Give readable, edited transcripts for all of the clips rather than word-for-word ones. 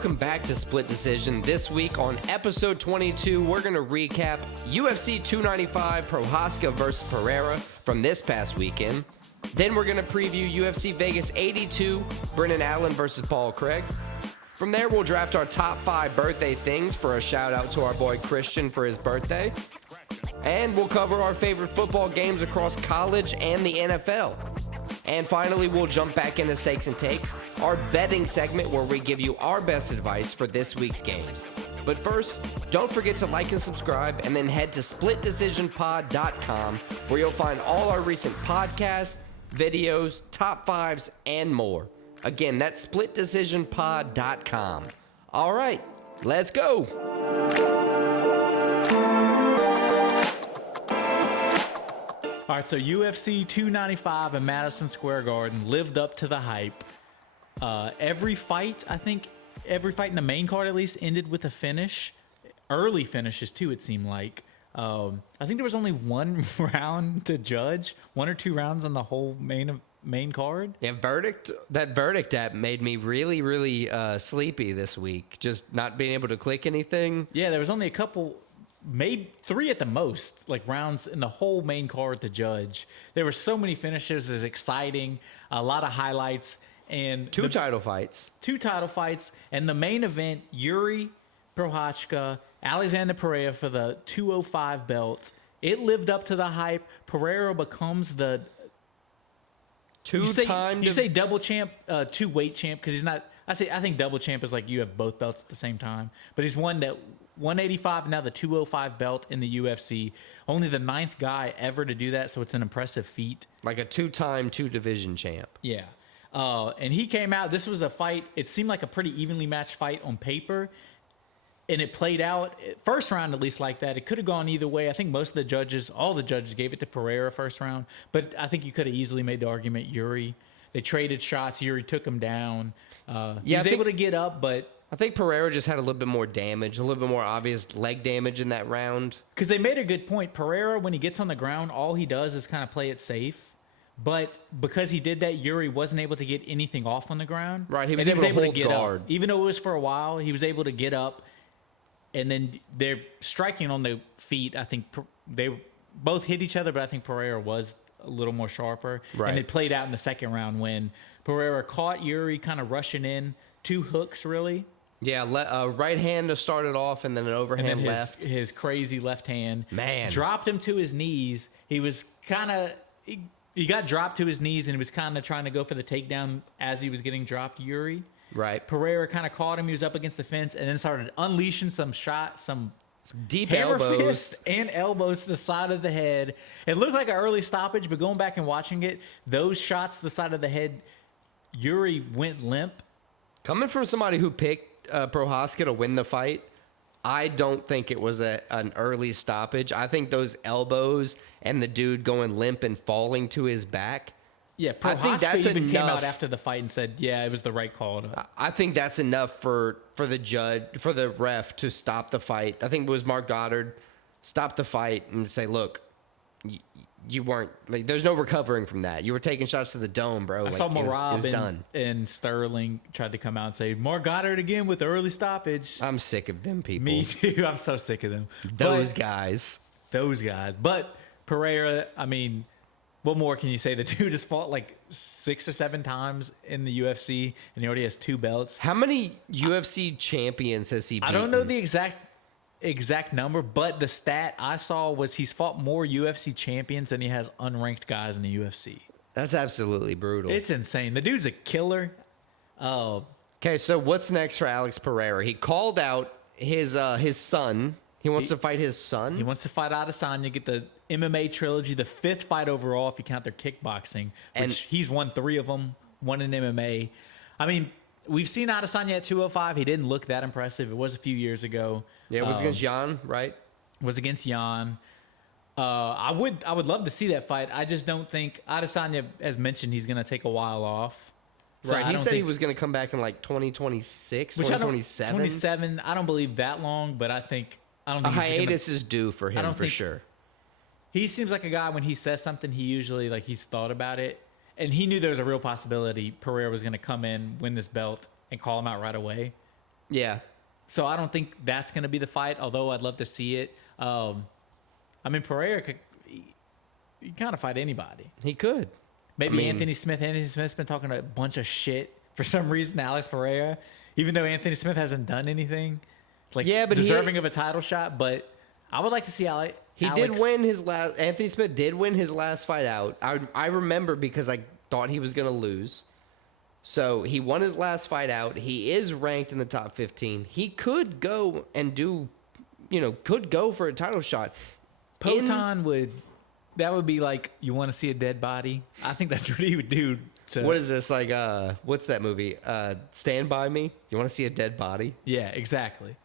Welcome back to Split Decision. This week on episode 22, we're going to recap UFC 295 Prochazka versus Pereira from this past weekend. Then we're going to preview UFC Vegas 82, Brendan Allen versus Paul Craig. From there, we'll draft our top 5 birthday things for a shout out to our boy Christian for his birthday. And we'll cover our favorite football games across college and the NFL. And finally, we'll jump back into Stakes and Takes, our betting segment where we give you our best advice for this week's games. But first, don't forget to like and subscribe, and then head to splitdecisionpod.com where you'll find all our recent podcasts, videos, top 5s, and more. Again, that's splitdecisionpod.com. All right, let's go. All right, so UFC 295 in Madison Square Garden lived up to the hype. Every fight in the main card at least ended with a finish. Early finishes too, it seemed like. I think there was only one round to judge, 1 or 2 rounds on the whole main card. Yeah, that verdict app made me really sleepy this week. Just not being able to click anything. Yeah, there was only a couple, maybe 3 at the most, like rounds in the whole main card to judge. There were so many finishes, it was exciting, a lot of highlights, and two title fights, and the main event, Yuri Prochazka, Alexander Pereira for the 205 belt. It lived up to the hype. Pereira becomes the You say double champ, 2-weight champ, because he's not. I think double champ is like you have both belts at the same time, but he's won that 185 now the 205 belt in the UFC. Only the 9th guy ever to do that, so it's an impressive feat. Like a 2-time 2-division champ. Yeah, and he came out. This was a fight. It seemed like a pretty evenly matched fight on paper, and it played out first round at least like that. It could have gone either way. I think all the judges gave it to Pereira first round, but I think you could have easily made the argument Yuri. They traded shots. Yuri took him down. He was able to get up, but I think Pereira just had a little bit more damage, a little bit more obvious leg damage in that round. Because they made a good point. Pereira, when he gets on the ground, all he does is kind of play it safe. But because he did that, Yuri wasn't able to get anything off on the ground. Right, he was able to hold guard. Even though it was for a while, he was able to get up. And then they're striking on the feet. I think they both hit each other, but I think Pereira was a little more sharper. Right. And it played out in the second round when Pereira caught Yuri kind of rushing in. 2 hooks, really. Yeah, right hand to start it off, and then an overhand and then left. His crazy left hand. Man. Dropped him to his knees. He was kind of... He got dropped to his knees, and he was kind of trying to go for the takedown as he was getting dropped, Yuri. Right. Pereira kind of caught him. He was up against the fence, and then started unleashing some shots, some deep elbows and elbows to the side of the head. It looked like an early stoppage, but going back and watching it, those shots to the side of the head, Yuri went limp. Coming from somebody who picked Prochazka to win the fight, I don't think it was an early stoppage. I think those elbows and the dude going limp and falling to his back. Yeah, Prochazka even came out after the fight and said, "Yeah, it was the right call." I think that's enough for the ref to stop the fight. I think it was Mark Goddard stop the fight and say, "Look, you weren't like. There's no recovering from that. You were taking shots to the dome, bro." I saw Marab and Sterling tried to come out and say, "Mark Goddard again with the early stoppage." I'm sick of them people. Me too. I'm so sick of them. Those guys. But Pereira, I mean, what more can you say? The dude has fought like 6 or 7 times in the UFC, and he already has 2 belts. How many UFC champions has he beaten? I don't know the exact number, but the stat I saw was he's fought more UFC champions than he has unranked guys in the UFC. That's absolutely brutal. It's insane. The dude's a killer. Okay, so what's next for Alex Pereira? He called out his son. He wants to fight his son. He wants to fight Adesanya, get the MMA trilogy, the 5th fight overall if you count their kickboxing, which he's won 3 of them, 1 in MMA. I mean, we've seen Adesanya at 205. He didn't look that impressive. It was a few years ago. Yeah, it was against Jan, right? Was against Jan. I would love to see that fight. I just don't think Adesanya, as mentioned, he's going to take a while off. So right. He said he was going to come back in like 2026, 2027. 27. I don't believe that long, but I don't think a hiatus is due for him for sure. He seems like a guy when he says something, he usually he's thought about it, and he knew there was a real possibility Pereira was going to come in, win this belt, and call him out right away. Yeah. So I don't think that's going to be the fight, although I'd love to see it. I mean, Pereira could he kind of fight anybody. He could. Maybe Anthony Smith. Anthony Smith's been talking a bunch of shit for some reason to Alex Pereira, even though Anthony Smith hasn't done anything but deserving of a title shot. But I would like to see Alex. Did win his last. Anthony Smith did win his last fight out. I remember because I thought he was going to lose. So he won his last fight out. He is ranked in the top 15. He could go and could go for a title shot. That would be like, you want to see a dead body? I think that's what he would do. What is this, like, what's that movie? Stand By Me? You want to see a dead body? Yeah, exactly.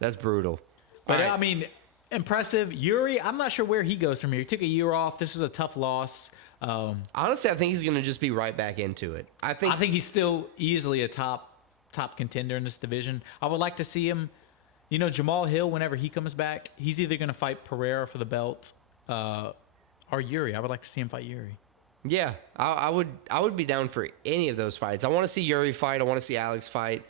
That's brutal. But, I mean, impressive. Yuri, I'm not sure where he goes from here. He took a year off. This was a tough loss. Honestly, I think he's going to just be right back into it. I think he's still easily a top contender in this division. I would like to see him, Jamal Hill, whenever he comes back, he's either going to fight Pereira for the belt or Yuri. I would like to see him fight Yuri. Yeah, I would be down for any of those fights. I want to see Yuri fight. I want to see Alex fight,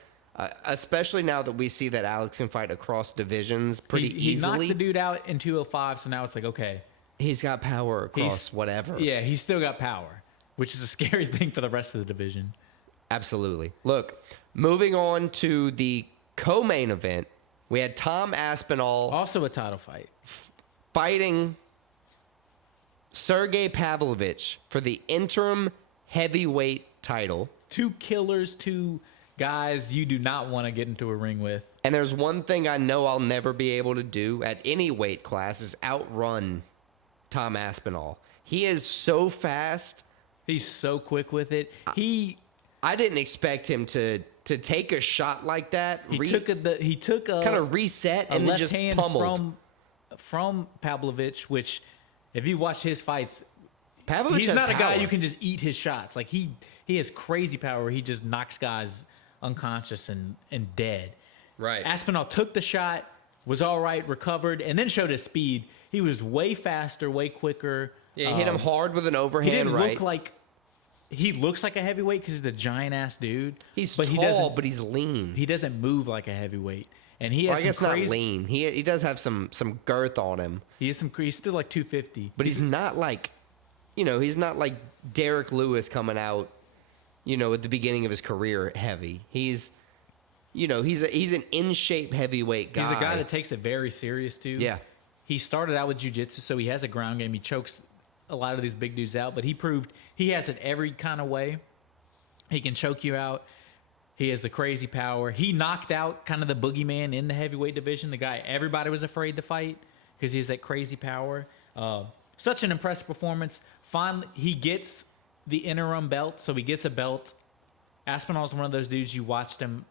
especially now that we see that Alex can fight across divisions pretty easily. He knocked the dude out in 205, so now it's like, okay. He's got power across whatever. Yeah, he's still got power, which is a scary thing for the rest of the division. Absolutely. Look, moving on to the co-main event, we had Tom Aspinall. Also a title fight. Fighting Sergey Pavlovich for the interim heavyweight title. Two killers, two guys you do not want to get into a ring with. And there's one thing I know I'll never be able to do at any weight class is outrun Tom Aspinall. He is so fast. He's so quick with it. I didn't expect him to take a shot like that. He took a kind of reset and then just pummeled from Pavlovich, which if you watch his fights, Pavlovich he's has not a power. guy you can just eat his shots. Like he has crazy power. He just knocks guys unconscious and dead. Right. Aspinall took the shot, was all right, recovered, and then showed his speed. He was way faster, way quicker. Yeah, he hit him hard with an overhand. He didn't look like he looks like a heavyweight because he's a giant ass dude. He's tall, but he's lean. He doesn't move like a heavyweight, and he has. I guess not lean. He does have some girth on him. He's still like 250, but he's not like, he's not like Derek Lewis coming out, at the beginning of his career heavy. He's an in shape heavyweight guy. He's a guy that takes it very serious too. Yeah. He started out with jiu-jitsu, so he has a ground game. He chokes a lot of these big dudes out, but he proved he has it every kind of way. He can choke you out. He has the crazy power. He knocked out kind of the boogeyman in the heavyweight division, the guy everybody was afraid to fight because he has that crazy power. Such an impressive performance. Finally, he gets the interim belt, so he gets a belt. Aspinall's one of those dudes you watched him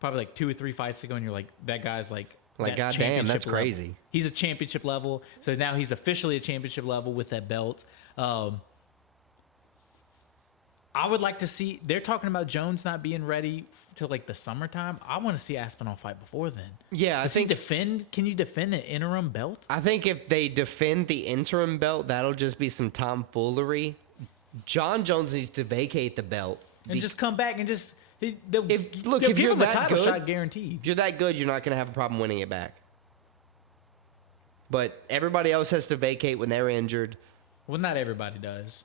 probably like 2 or 3 fights ago, and you're like, that guy's like goddamn, that's level. crazy. He's a championship level, so now he's officially a championship level with that belt. I would like to see. They're talking about Jones not being ready till like the summertime. I want to see Aspinall fight before then. Yeah, Can you defend an interim belt? I think if they defend the interim belt, that'll just be some tomfoolery. John Jones needs to vacate the belt and just come back and just. If you're him a that title good, shot guaranteed. If you're that good, you're not going to have a problem winning it back. But everybody else has to vacate when they're injured. Well, not everybody does.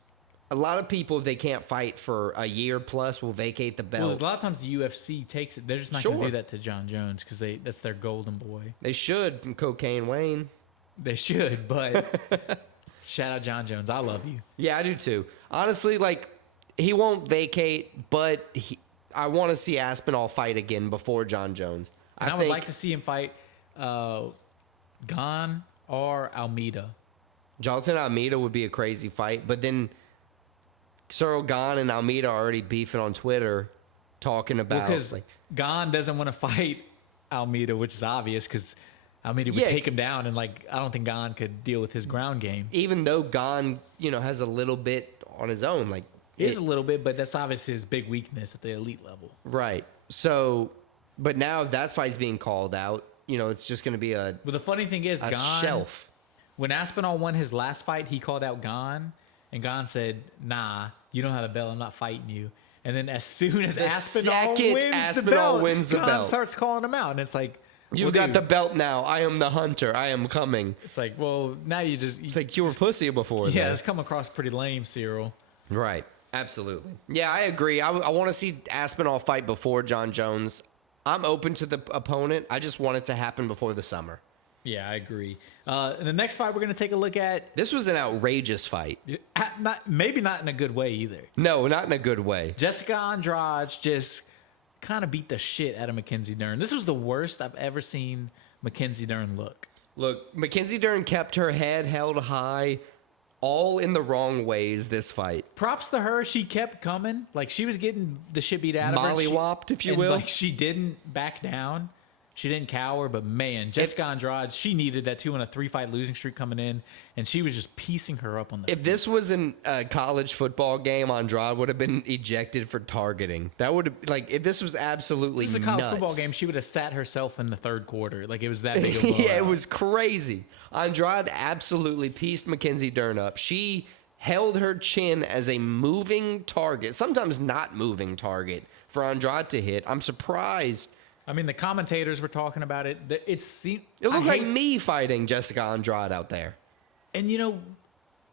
A lot of people, if they can't fight for a year plus, will vacate the belt. Well, a lot of times the UFC takes it. They're just not going to do that to John Jones because that's their golden boy. They should, Cocaine Wayne. They should, but shout out John Jones. I love you. Yeah, I do too. Honestly, he won't vacate, but I want to see Aspinall fight again before John Jones. I would like to see him fight Gane or Almeida. Jonathan Almeida would be a crazy fight, but then Cyril Gane and Almeida are already beefing on Twitter, talking about because Gane doesn't want to fight Almeida, which is obvious because Almeida would take him down, and I don't think Gane could deal with his ground game. Even though Gane, has a little bit on his own, a little bit, but that's obviously his big weakness at the elite level. Right. So, but now that fight's being called out. It's just going to be a. Well, the funny thing is, Gane, shelf. When Aspinall won his last fight, he called out Gane, and Gane said, "Nah, you don't have a belt. I'm not fighting you." And then as soon as The Aspinall second wins Aspinall wins the Khan belt. starts calling him out, and it's like, You've got the belt now. I am the hunter. I am coming. It's like, well, now you just... It's like you were pussy before. Yeah, though. it's come across pretty lame, Cyril. Right. Absolutely. Yeah, I agree. I want to see Aspinall fight before John Jones. I'm open to the opponent. I just want it to happen before the summer. Yeah, I agree. And the next fight we're going to take a look at... This was an outrageous fight. Maybe not in a good way either. No, not in a good way. Jessica Andrade just kind of beat the shit out of Mackenzie Dern. This was the worst I've ever seen Mackenzie Dern look. Look, Mackenzie Dern kept her head held high, all in the wrong ways this fight. Props to her. She kept coming. Like, she was getting the shit beat out of her. Mollywopped, if you and, will. Like, she didn't back down. She didn't cower, but man, Jessica Andrade, she needed that 2-3 fight losing streak coming in, and she was just piecing her up on the If this was a college football game, Andrade would have been ejected for targeting. That would have, like, if this was absolutely This is a college nuts. football game, she would have sat herself in the third quarter. Like, it was that big of a Yeah, it was crazy. Andrade absolutely pieced Mackenzie Dern up. She held her chin as a moving target, sometimes not moving target, for Andrade to hit. I'm surprised. I mean, the commentators were talking about it. It looked like me fighting Jessica Andrade out there. And, you know,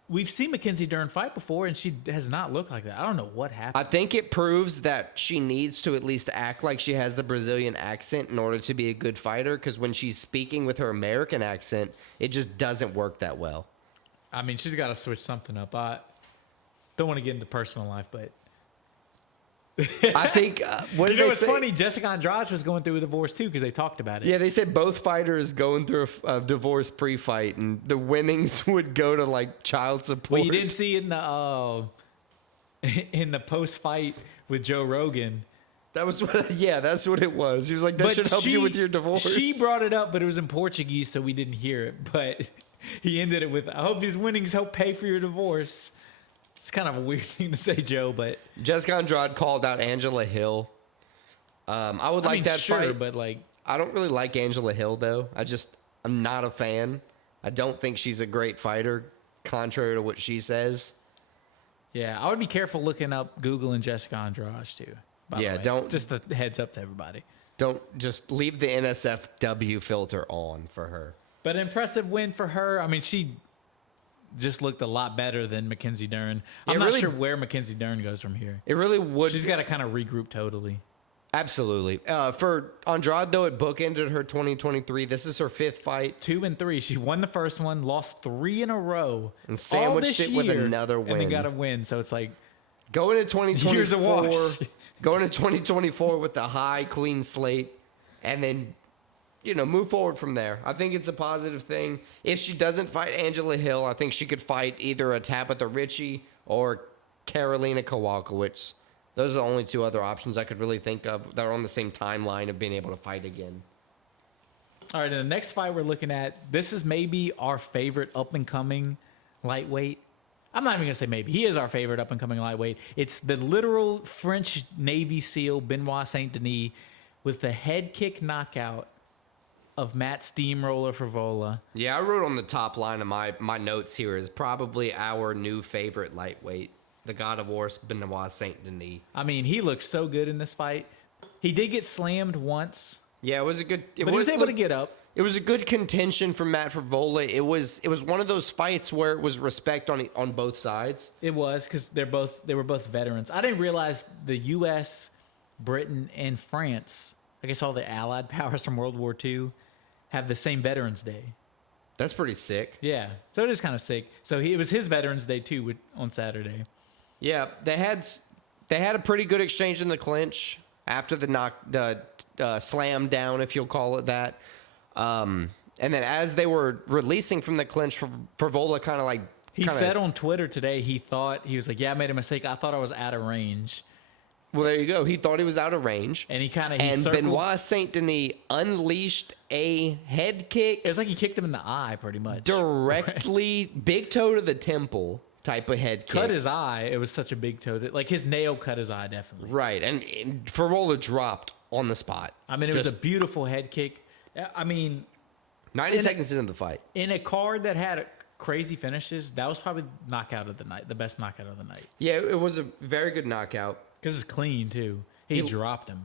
we've seen Mackenzie Dern fight before, and she has not looked like that. I don't know what happened. I think it proves that she needs to at least act like she has the Brazilian accent in order to be a good fighter, because when she's speaking with her American accent, it just doesn't work that well. I mean, she's got to switch something up. I don't want to get into personal life, but... I think what you did know they what's say? funny? Jessica Andrade was going through a divorce too because they talked about it. Yeah, they said both fighters going through a divorce pre-fight, and the winnings would go to like child support. Well, you didn't see in the post-fight with Joe Rogan. That was what. Yeah, that's what it was. He was like, "That should help you with your divorce." She brought it up, but it was in Portuguese, so we didn't hear it. But he ended it with, "I hope these winnings help pay for your divorce." It's kind of a weird thing to say, Joe, but Jessica Andrade called out Angela Hill. I would like that sure, fight, but like, I don't really like Angela Hill though. I'm not a fan. I don't think she's a great fighter, contrary to what she says. yeah, I would be careful looking up Google and Jessica Andrade too. By the way. don't just a heads up to everybody. Don't just leave the NSFW filter on for her. But an impressive win for her. I mean, she just looked a lot better than Mackenzie Dern. I'm not sure where Mackenzie Dern goes from here. It really would. She's got to kind of regroup totally. Absolutely. For Andrade, though, it bookended her 2023. This is her 5th fight. 2-3. She won the first one, lost 3 in a row, and sandwiched it with another win. And then got a win. So it's like going into 2024. Years of wash. Going into 2024 with a high, clean slate, and then move forward from there. I think it's a positive thing. If she doesn't fight Angela Hill, I think she could fight either a Tabitha Ritchie or Karolina Kowalkiewicz. Those are the only 2 other options I could really think of that are on the same timeline of being able to fight again. All right, and the next fight we're looking at, this is maybe our favorite up-and-coming lightweight. I'm not even going to say maybe. He is our favorite up-and-coming lightweight. It's the literal French Navy SEAL, Benoit Saint-Denis, with the head kick knockout of Matt Steamroller Favola. Yeah, I wrote on the top line of my notes here is probably our new favorite lightweight, the God of War, Benoit Saint-Denis. I mean, he looked so good in this fight. He did get slammed once. Yeah, it was a good... But he was able to get up. It was a good contention from Matt Favola. It was one of those fights where it was respect on both sides. It was, because they were both veterans. I didn't realize the U.S., Britain, and France, I guess all the Allied powers from World War II, have the same Veterans Day. That's pretty sick. Yeah, so it is kind of sick. So it was his Veterans Day too on Saturday. Yeah, they had a pretty good exchange in the clinch after the slam down, if you'll call it that. And then as they were releasing from the clinch, Favola kind of like... He said on Twitter today, he was like, yeah, I made a mistake. I thought I was out of range. Well, there you go. He thought he was out of range. And Benoit Saint-Denis unleashed a head kick. It was like he kicked him in the eye, pretty much. Directly, big toe to the temple type of head kick. Cut his eye. It was such a big toe. Like, his nail cut his eye, definitely. Right, and Favola dropped on the spot. I mean, it was a beautiful head kick. I mean... 90 seconds into the fight. In a card that had crazy finishes, that was probably knockout of the night, the best knockout of the night. Yeah, it was a very good knockout. Because it's clean, too. He dropped him.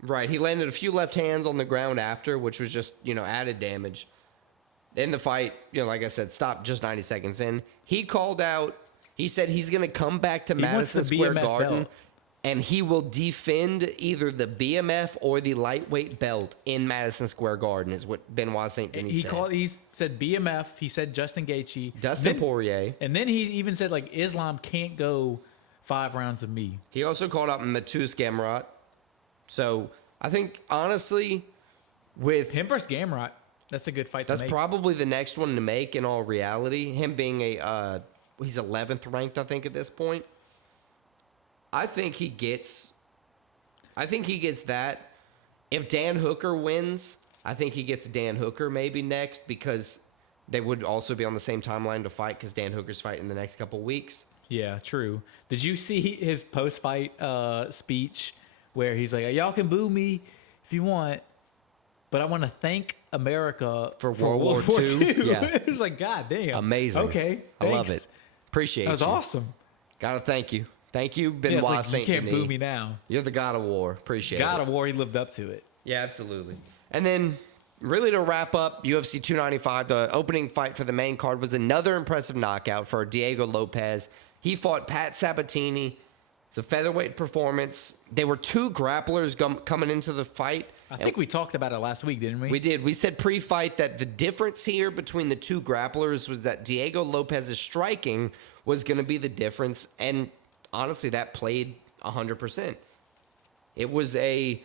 Right. He landed a few left hands on the ground after, which was just, added damage. In the fight, like I said, stopped just 90 seconds in. He called out, he said he's going to come back to Madison Square Garden belt. and he will defend either the BMF or the lightweight belt in Madison Square Garden, is what Benoit St. Denis said. He said BMF. He said Justin Gaethje. Dustin Poirier. And then he even said, Islam can't go 5 rounds with me. He also called out Matus Gamrot. So, I think, honestly, with him versus Gamrot, that's a good fight to make. That's probably the next one to make in all reality. Him being he's 11th ranked, I think, at this point. I think he gets that. If Dan Hooker wins, I think he gets Dan Hooker maybe next, because they would also be on the same timeline to fight, because Dan Hooker's fighting the next couple weeks. Yeah, true. Did you see his post-fight speech where he's like, y'all can boo me if you want, but I want to thank America for World War II. Yeah. It was like, God damn. Amazing. Okay. Thanks. I love it. Appreciate it. That was awesome. Gotta thank you. Thank you, Benoit St. Denis. You can't boo me now. You're the God of War. Appreciate it. God of War, he lived up to it. Yeah, absolutely. And then, really to wrap up, UFC 295, the opening fight for the main card was another impressive knockout for Diego Lopez. He fought Pat Sabatini. It's a featherweight performance. There were 2 grapplers coming into the fight. I think we talked about it last week, didn't we? We did. We said pre-fight that the difference here between the 2 grapplers was that Diego Lopez's striking was going to be the difference, and honestly, that played 100%. It was a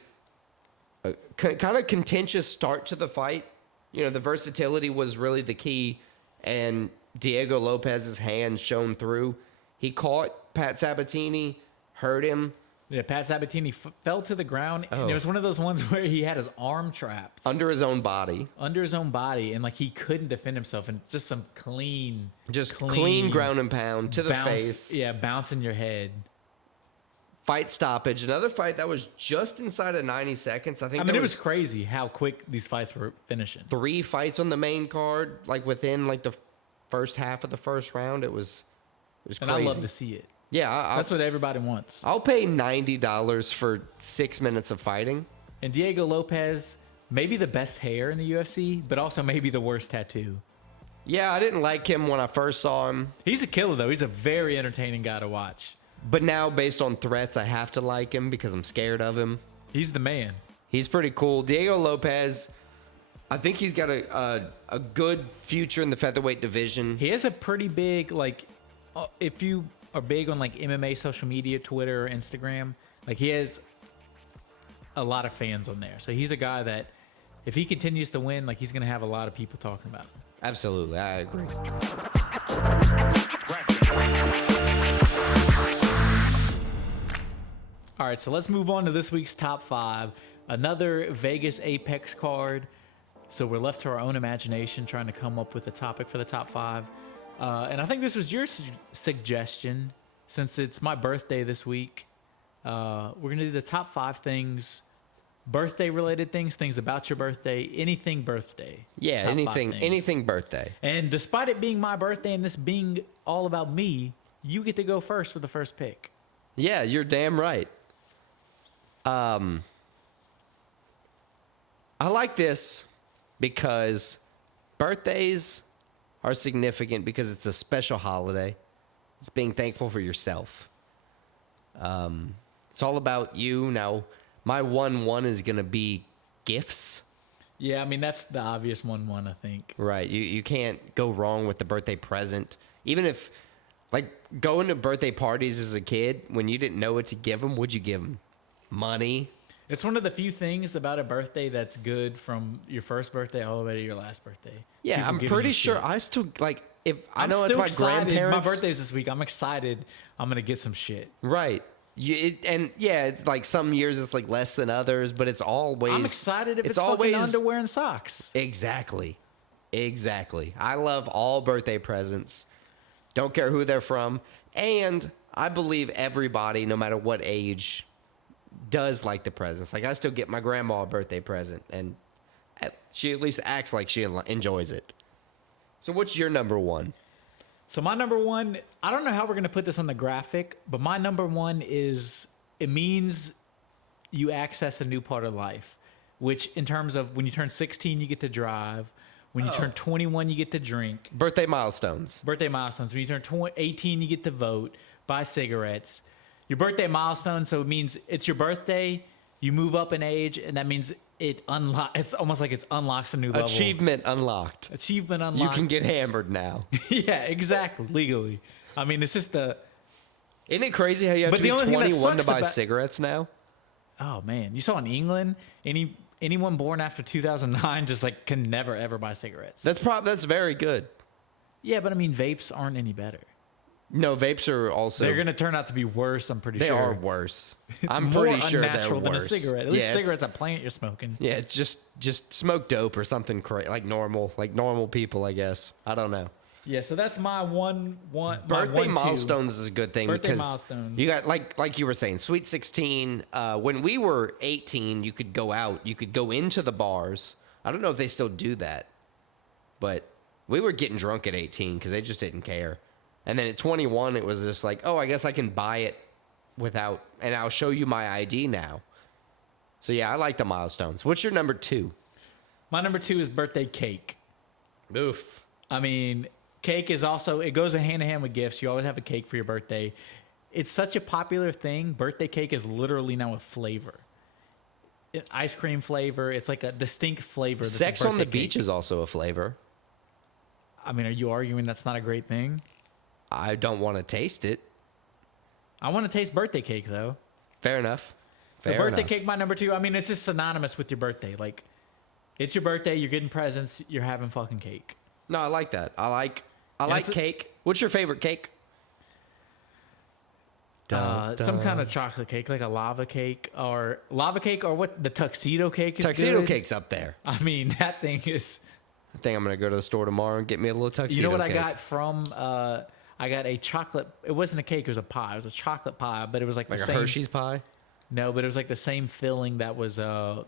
kind of contentious start to the fight. The versatility was really the key, and Diego Lopez's hands shone through. He caught Pat Sabatini, hurt him. Yeah, Pat Sabatini fell to the ground, and it was one of those ones where he had his arm trapped. Under his own body. And he couldn't defend himself, and just some clean ground and pound to the face. Yeah, bouncing your head. Fight stoppage. Another fight that was just inside of 90 seconds. I mean, it was crazy how quick these fights were finishing. 3 fights on the main card, within the first half of the first round. It was crazy. And I love to see it. Yeah, that's what everybody wants. I'll pay $90 for 6 minutes of fighting. And Diego Lopez, maybe the best hair in the UFC, but also maybe the worst tattoo. Yeah, I didn't like him when I first saw him. He's a killer, though. He's a very entertaining guy to watch. But now, based on threats, I have to like him because I'm scared of him. He's the man. He's pretty cool. Diego Lopez, I think he's got a good future in the featherweight division. He has a pretty big, if you are big on MMA social media, Twitter, Instagram, he has a lot of fans on there. So he's a guy that if he continues to win, he's going to have a lot of people talking about him. Absolutely. I agree. All right, so let's move on to this week's top 5. Another Vegas Apex card. So we're left to our own imagination trying to come up with a topic for the top 5. And I think this was your suggestion, since it's my birthday this week. We're going to do the top 5 things, birthday-related things about your birthday, anything birthday. Yeah, anything birthday. And despite it being my birthday and this being all about me, you get to go first with the first pick. Yeah, you're damn right. I like this because birthdays are significant because it's a special holiday. It's being thankful for yourself. It's all about you. Now, my 1-1 is going to be gifts. Yeah, I mean, that's the obvious 1-1, I think. Right. You can't go wrong with the birthday present. Even if, going to birthday parties as a kid, when you didn't know what to give them, what'd you give them? Money. It's one of the few things about a birthday that's good from your first birthday all the way to your last birthday. Yeah, People I'm pretty sure I still, if I I'm know it's my excited. grandparents. My birthday's this week. I'm excited. I'm going to get some shit. Right. It's some years it's less than others, but it's always. I'm excited if it's always fucking underwear and socks. Exactly. I love all birthday presents. Don't care who they're from. And I believe everybody, no matter what age, does like the presents. I still get my grandma a birthday present, and she at least acts like she enjoys it. So what's your number 1? So my number 1, I don't know how we're going to put this on the graphic, but my number 1 is it means you access a new part of life, which in terms of when you turn 16, you get to drive. When you turn 21, you get to drink. Birthday milestones. Birthday milestones. When you turn 18, you get to vote, buy cigarettes. Your birthday milestone, so it means it's your birthday, you move up in age, and that means it's almost like it unlocks a new level. Achievement unlocked. Achievement unlocked. You can get hammered now. Yeah, exactly. Legally. I mean, it's just the... Isn't it crazy how you have to be 21 to buy cigarettes now? Oh, man. You saw in England, anyone born after 2009 just like can never, ever buy cigarettes. That's very good. Yeah, but I mean, vapes aren't any better. No, vapes are also... They're going to turn out to be worse, I'm pretty sure. They are worse. I'm pretty sure they're worse. Than a cigarette. At least cigarette's a plant you're smoking. Yeah, just smoke dope or something like normal people, I guess. I don't know. Yeah, so that's my one birthday milestones is a good thing birthday because milestones. You got like you were saying, Sweet 16. When we were 18, you could go out, you could go into the bars. I don't know if they still do that, but we were getting drunk at 18 because they just didn't care. And then at 21, it was just like, oh, I guess I can buy it without, and I'll show you my ID now. So yeah, I like the milestones. What's your number 2? My number 2 is birthday cake. Oof. I mean, cake is also, it goes hand in hand with gifts. You always have a cake for your birthday. It's such a popular thing. Birthday cake is literally now a flavor. Ice cream flavor. It's like a distinct flavor. Sex on the beach is also a flavor. I mean, are you arguing that's not a great thing? I don't want to taste it. I want to taste birthday cake, though. Fair enough. So birthday cake, my number 2. I mean, it's just synonymous with your birthday. Like, it's your birthday. You're getting presents. You're having fucking cake. No, I like that. I like cake. What's your favorite cake? Some kind of chocolate cake, like a lava cake or what? The tuxedo cake is Tuxedo good. Cake's up there. I mean, that thing is... I think I'm going to go to the store tomorrow and get me a little tuxedo cake. You know what I got from... I got a chocolate... It wasn't a cake. It was a pie. It was a chocolate pie, but it was like the same... Like a Hershey's pie? No, but it was like the same filling that was the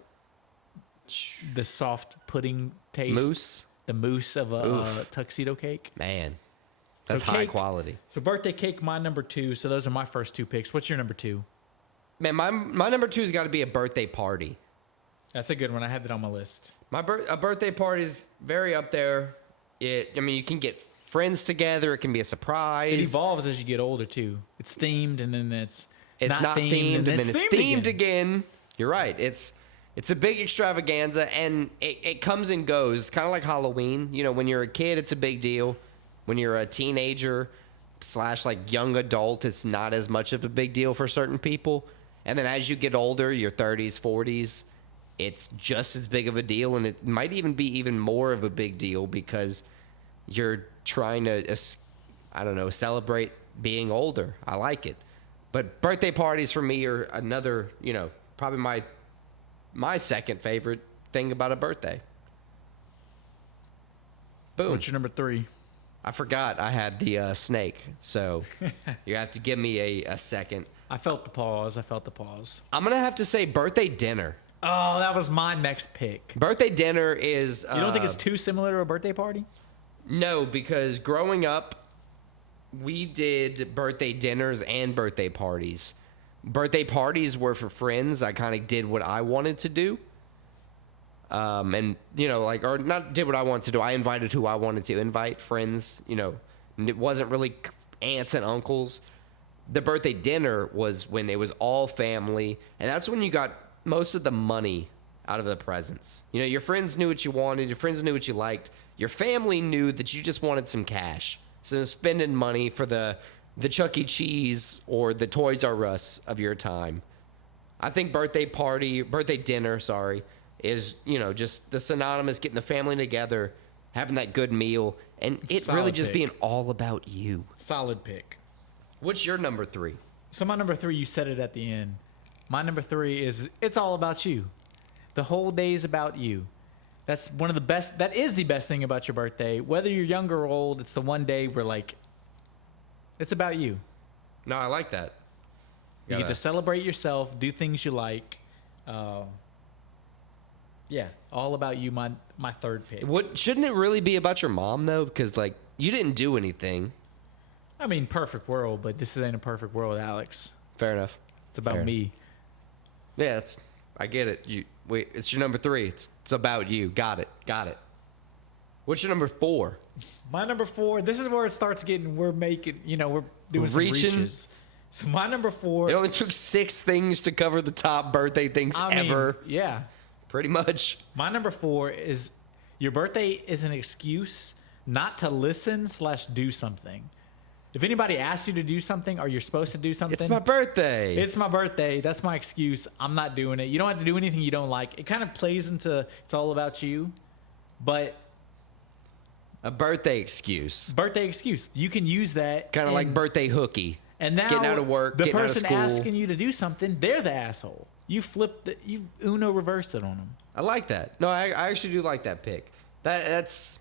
soft pudding taste. Mousse? The mousse of a tuxedo cake. Man, that's high quality. So birthday cake, my number 2. So those are my first 2 picks. What's your number 2? Man, my number 2 has got to be a birthday party. That's a good one. I had that on my list. A birthday party is very up there. I mean, you can get friends together. It can be a surprise. It evolves as you get older too. It's themed, and then it's not themed, and then it's themed again. You're right. It's a big extravaganza, and it comes and goes, kind of like Halloween. You know, when you're a kid, it's a big deal. When you're a teenager / like young adult, it's not as much of a big deal for certain people. And then as you get older, your 30s, 40s, it's just as big of a deal, and it might even be even more of a big deal because you're trying to, I don't know, celebrate being older. I like it. But birthday parties for me are another, probably my second favorite thing about a birthday. Boom. What's your number 3? I forgot I had the snake, so you have to give me a second. I felt the pause. I'm going to have to say birthday dinner. Oh, that was my next pick. Birthday dinner is... You don't think it's too similar to a birthday party? No, because growing up, we did birthday dinners and birthday parties. Birthday parties were for friends. I kind of did what I wanted to do. Or not did what I wanted to do. I invited who I wanted to invite, friends, and it wasn't really aunts and uncles. The birthday dinner was when it was all family, and that's when you got most of the money out of the presents. Your friends knew what you wanted. Your friends knew what you liked. Your family knew that you just wanted some cash. So spending money for the Chuck E. Cheese or the Toys R Us of your time. I think birthday dinner, is, just the synonymous getting the family together, having that good meal, and it really just being all about you. Solid pick. What's your number 3? So my number 3, you said it at the end. My number 3 is it's all about you. The whole day is about you. That's one of the best. That is the best thing about your birthday. Whether you're young or old, it's the one day where it's about you. No, I like that. You get to celebrate yourself, do things you like. Yeah, all about you. My third pick. Shouldn't it really be about your mom though? Because you didn't do anything. I mean, perfect world, but this ain't a perfect world, Alex. Fair enough. It's about Fair. me. Yeah, I get it. It's your number 3. It's about you. Got it. What's your number 4? My number 4. This is where it starts getting. We're making. We're doing some Reaching. reaches. So my number 4. It only took 6 things to cover the top birthday things ever. Yeah. Pretty much. My number 4 is your birthday is an excuse not to listen/do something. If anybody asks you to do something or you're supposed to do something, It's my birthday. It's my birthday. That's my excuse. I'm not doing it. You don't have to do anything you don't like. It kind of plays into it's all about you, but A birthday excuse. birthday excuse. You can use that. Kind of like birthday hooky. And now getting out of work, the getting out of person school. asking you to do something, they're the asshole. You flipped it. You Uno reversed it on them. I like that. No, I actually do like that pick. That's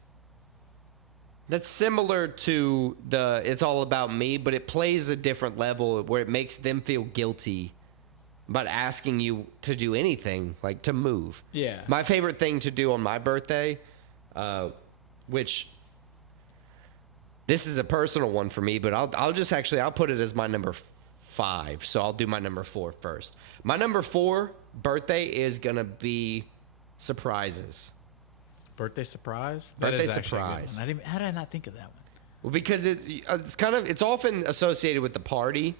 similar to the It's All About Me, but it plays a different level where it makes them feel guilty about asking you to do anything, like to move. Yeah. My favorite thing to do on my birthday, which this is a personal one for me, but I'll put it as my number 5. So I'll do my number 4 first. My number 4 birthday is gonna be surprises. Birthday surprise. Birthday That is actually a good surprise. one. How did I not think of that one? Well, because it's often associated with the party,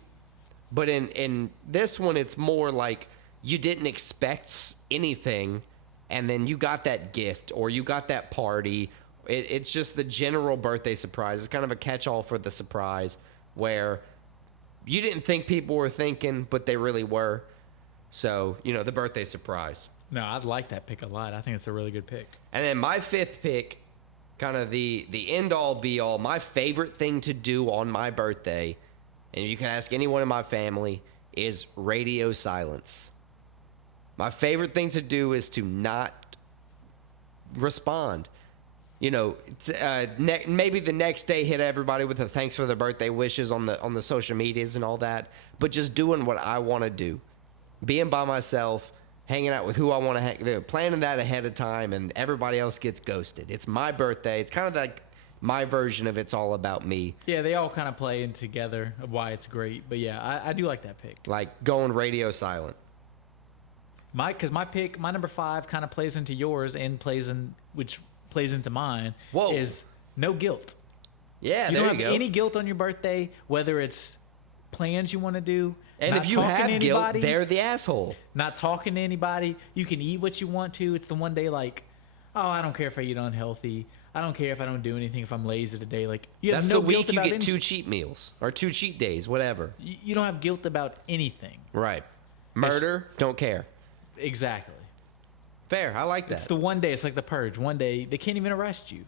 but in this one it's more like you didn't expect anything, and then you got that gift or you got that party. It's just the general birthday surprise. It's kind of a catch-all for the surprise where you didn't think people were thinking, but they really were. So, the birthday surprise. No, I'd like that pick a lot. I think it's a really good pick. And then my 5th pick, kind of the end-all, be-all, my favorite thing to do on my birthday, and you can ask anyone in my family, is radio silence. My favorite thing to do is to not respond. Maybe the next day hit everybody with a thanks for their birthday wishes on the social medias and all that, but just doing what I want to do. Being by myself, hanging out with who I want to hang, planning that ahead of time, and everybody else gets ghosted. It's my birthday. It's kind of like my version of It's All About Me. Yeah, they all kind of play in together of why it's great. But yeah, I do like that pick. Like going radio silent. Because my pick, my number 5, kind of plays into yours and which plays into mine. Whoa. Is no guilt. Yeah, You there don't you have go. any guilt on your birthday, whether it's plans you want to do. And not if you talking have to guilt, anybody, they're the asshole. not talking to anybody. You can eat what you want to. It's the one day like, oh, I don't care if I eat unhealthy. I don't care if I don't do anything, if I'm lazy today. Like, you have That's no the guilt week you about get anything. 2 cheat meals or 2 cheat days, whatever. You don't have guilt about anything. Right. Murder, don't care. Exactly. Fair, I like It's that. the one day. It's like the purge. One day they can't even arrest you.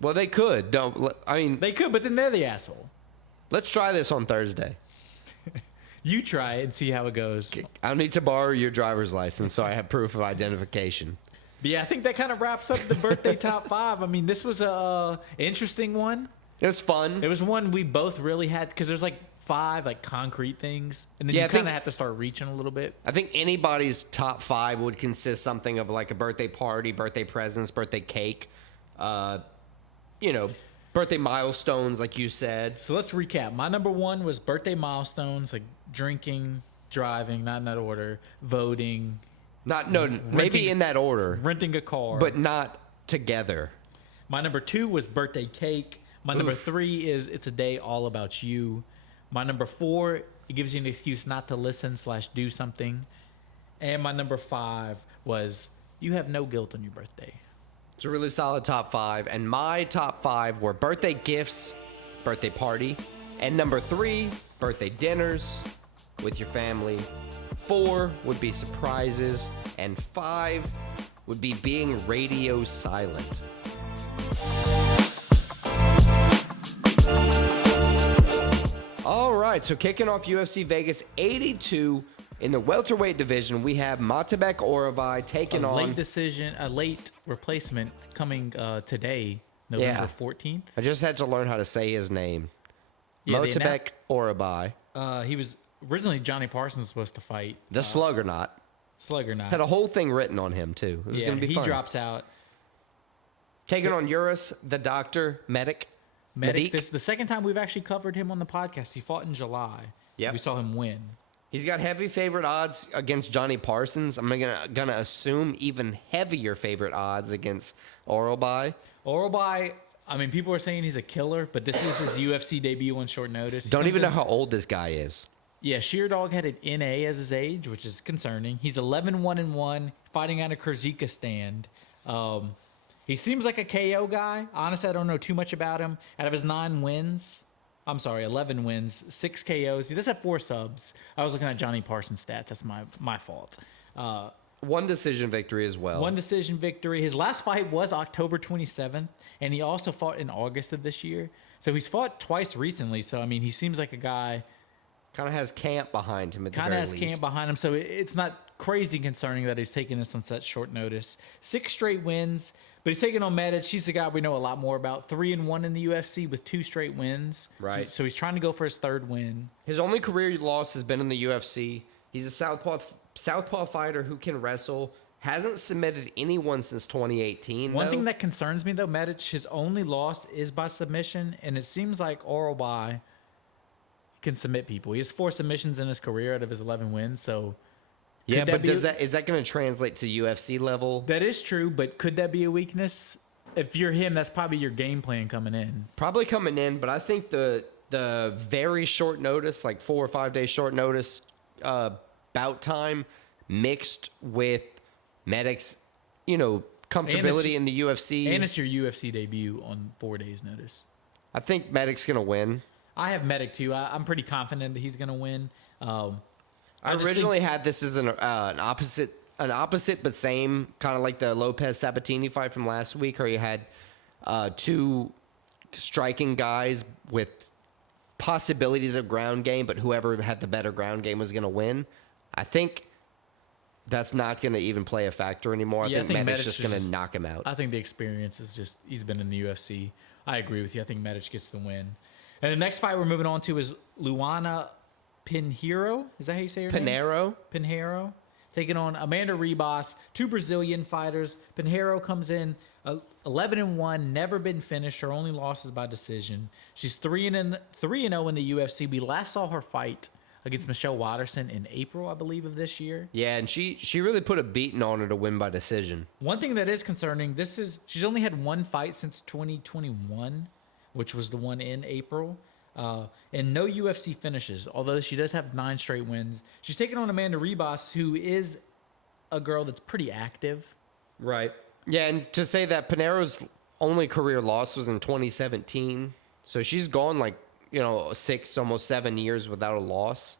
Well, they could. They could, but then they're the asshole. Let's try this on Thursday. You try it and see how it goes. I'll need to borrow your driver's license so I have proof of identification. But yeah, I think that kind of wraps up the birthday top 5. I mean, this was a interesting one. It was fun. It was one we both really had because there's like 5 like concrete things, and then Yeah, you I kind think- of have to start reaching a little bit. I think anybody's top 5 would consist something of like a birthday party, birthday presents, birthday cake, birthday milestones, like you said. So let's recap. My number 1 was birthday milestones, like drinking, driving, not in that order, voting, Maybe in that order, renting a car. but not together. My number 2 was birthday cake. My number 3 is it's a day all about you. My number 4, it gives you an excuse not to listen/do something. And my number 5 was you have no guilt on your birthday. It's a really solid top 5. And my top 5 were birthday gifts, birthday party, and number 3, birthday dinners with your family. 4 would be surprises, and 5 would be being radio silent. All right, so kicking off UFC Vegas 82 in the welterweight division, we have Matabek Oravai taking on. A late replacement coming today, November 14th. I just had to learn how to say his name. Yeah, they Matabek Oravai, He was originally Johnny Parsons supposed to fight. the Sluggernaut. Sluggernaut. Had a whole thing written on him too. It was going to be he fun. drops out. Taking on Urus, the doctor, medic. Medic. This is the second time we've actually covered him on the podcast. He fought in July. Yep. We saw him win. He's got heavy favorite odds against Johnny Parsons. I'm gonna assume even heavier favorite odds against Orolbai. Orolbai, I mean, people are saying he's a killer, but this is his UFC debut on short notice. Don't even know how old this guy is. Yeah, Sheerdog had an NA as his age, which is concerning. He's 11-1-1, fighting out of Kyrgyzstan. He seems like a KO guy. Honestly, I don't know too much about him. Out of his 11 wins, 6 KOs. He does have 4 subs. I was looking at Johnny Parsons' stats. That's my fault. One decision victory as well. One decision victory. His last fight was October 27th, and he also fought in August of this year. So he's fought twice recently. So, I mean, he seems like a guy... Kind of has camp behind him at the very least. Kind of has camp behind him. So it's not crazy concerning that he's taking this on such short notice. 6 straight wins, but he's taking on Medic. He's the guy we know a lot more about. 3-1 in the UFC with 2 straight wins. Right. So he's trying to go for his 3rd win. His only career loss has been in the UFC. He's a southpaw fighter who can wrestle. Hasn't submitted anyone since 2018. One thing that concerns me, though, Medic, his only loss is by submission, and it seems like Orolbai can submit people. He has 4 submissions in his career out of his 11 wins. So yeah, but is that going to translate to UFC level? That is true, but could that be a weakness? If you're him, that's probably your game plan coming in. Probably coming in, but I think the very short notice, like 4 or 5 day short notice bout time, mixed with Medic's, comfortability in the UFC, and it's your UFC debut on 4 days notice. I think Medic's going to win. I have Medic too. I'm pretty confident that he's going to win. I originally had this as an opposite, but same, kind of like the Lopez Sabatini fight from last week, where you had 2 striking guys with possibilities of ground game, but whoever had the better ground game was going to win. I think that's not going to even play a factor anymore. I think Medic's just going to knock him out. I think the experience is just, he's been in the UFC. I agree with you. I think Medic gets the win. And the next fight we're moving on to is Luana Pinheiro. Is that how you say her name? Pinheiro. Taking on Amanda Ribas, 2 Brazilian fighters. Pinheiro comes in 11-1, never been finished. Her only loss is by decision. She's 3-0 in the UFC. We last saw her fight against Michelle Watterson in April, I believe, of this year. Yeah, and she really put a beating on her to win by decision. One thing that is concerning, she's only had 1 fight since 2021, which was the one in April, and no UFC finishes, although she does have 9 straight wins. She's taking on Amanda Ribas, who is a girl that's pretty active. Right. Yeah, and to say that Pinheiro's only career loss was in 2017, so she's gone 6, almost 7 years without a loss.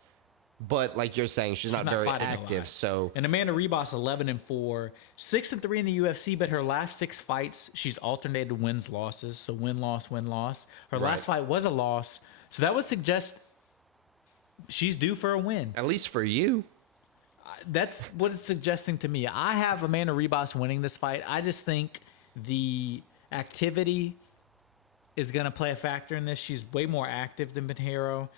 But like you're saying, she's not very active. So, and Amanda Ribas 11-4, 6-3 in the UFC, but her last 6 fights she's alternated wins losses. So win loss. Her last fight was a loss, so that would suggest she's due for a win. At least for you. That's what it's suggesting to me. I have Amanda Ribas winning this fight. I just think the activity is going to play a factor in this. She's way more active than Pinheiro.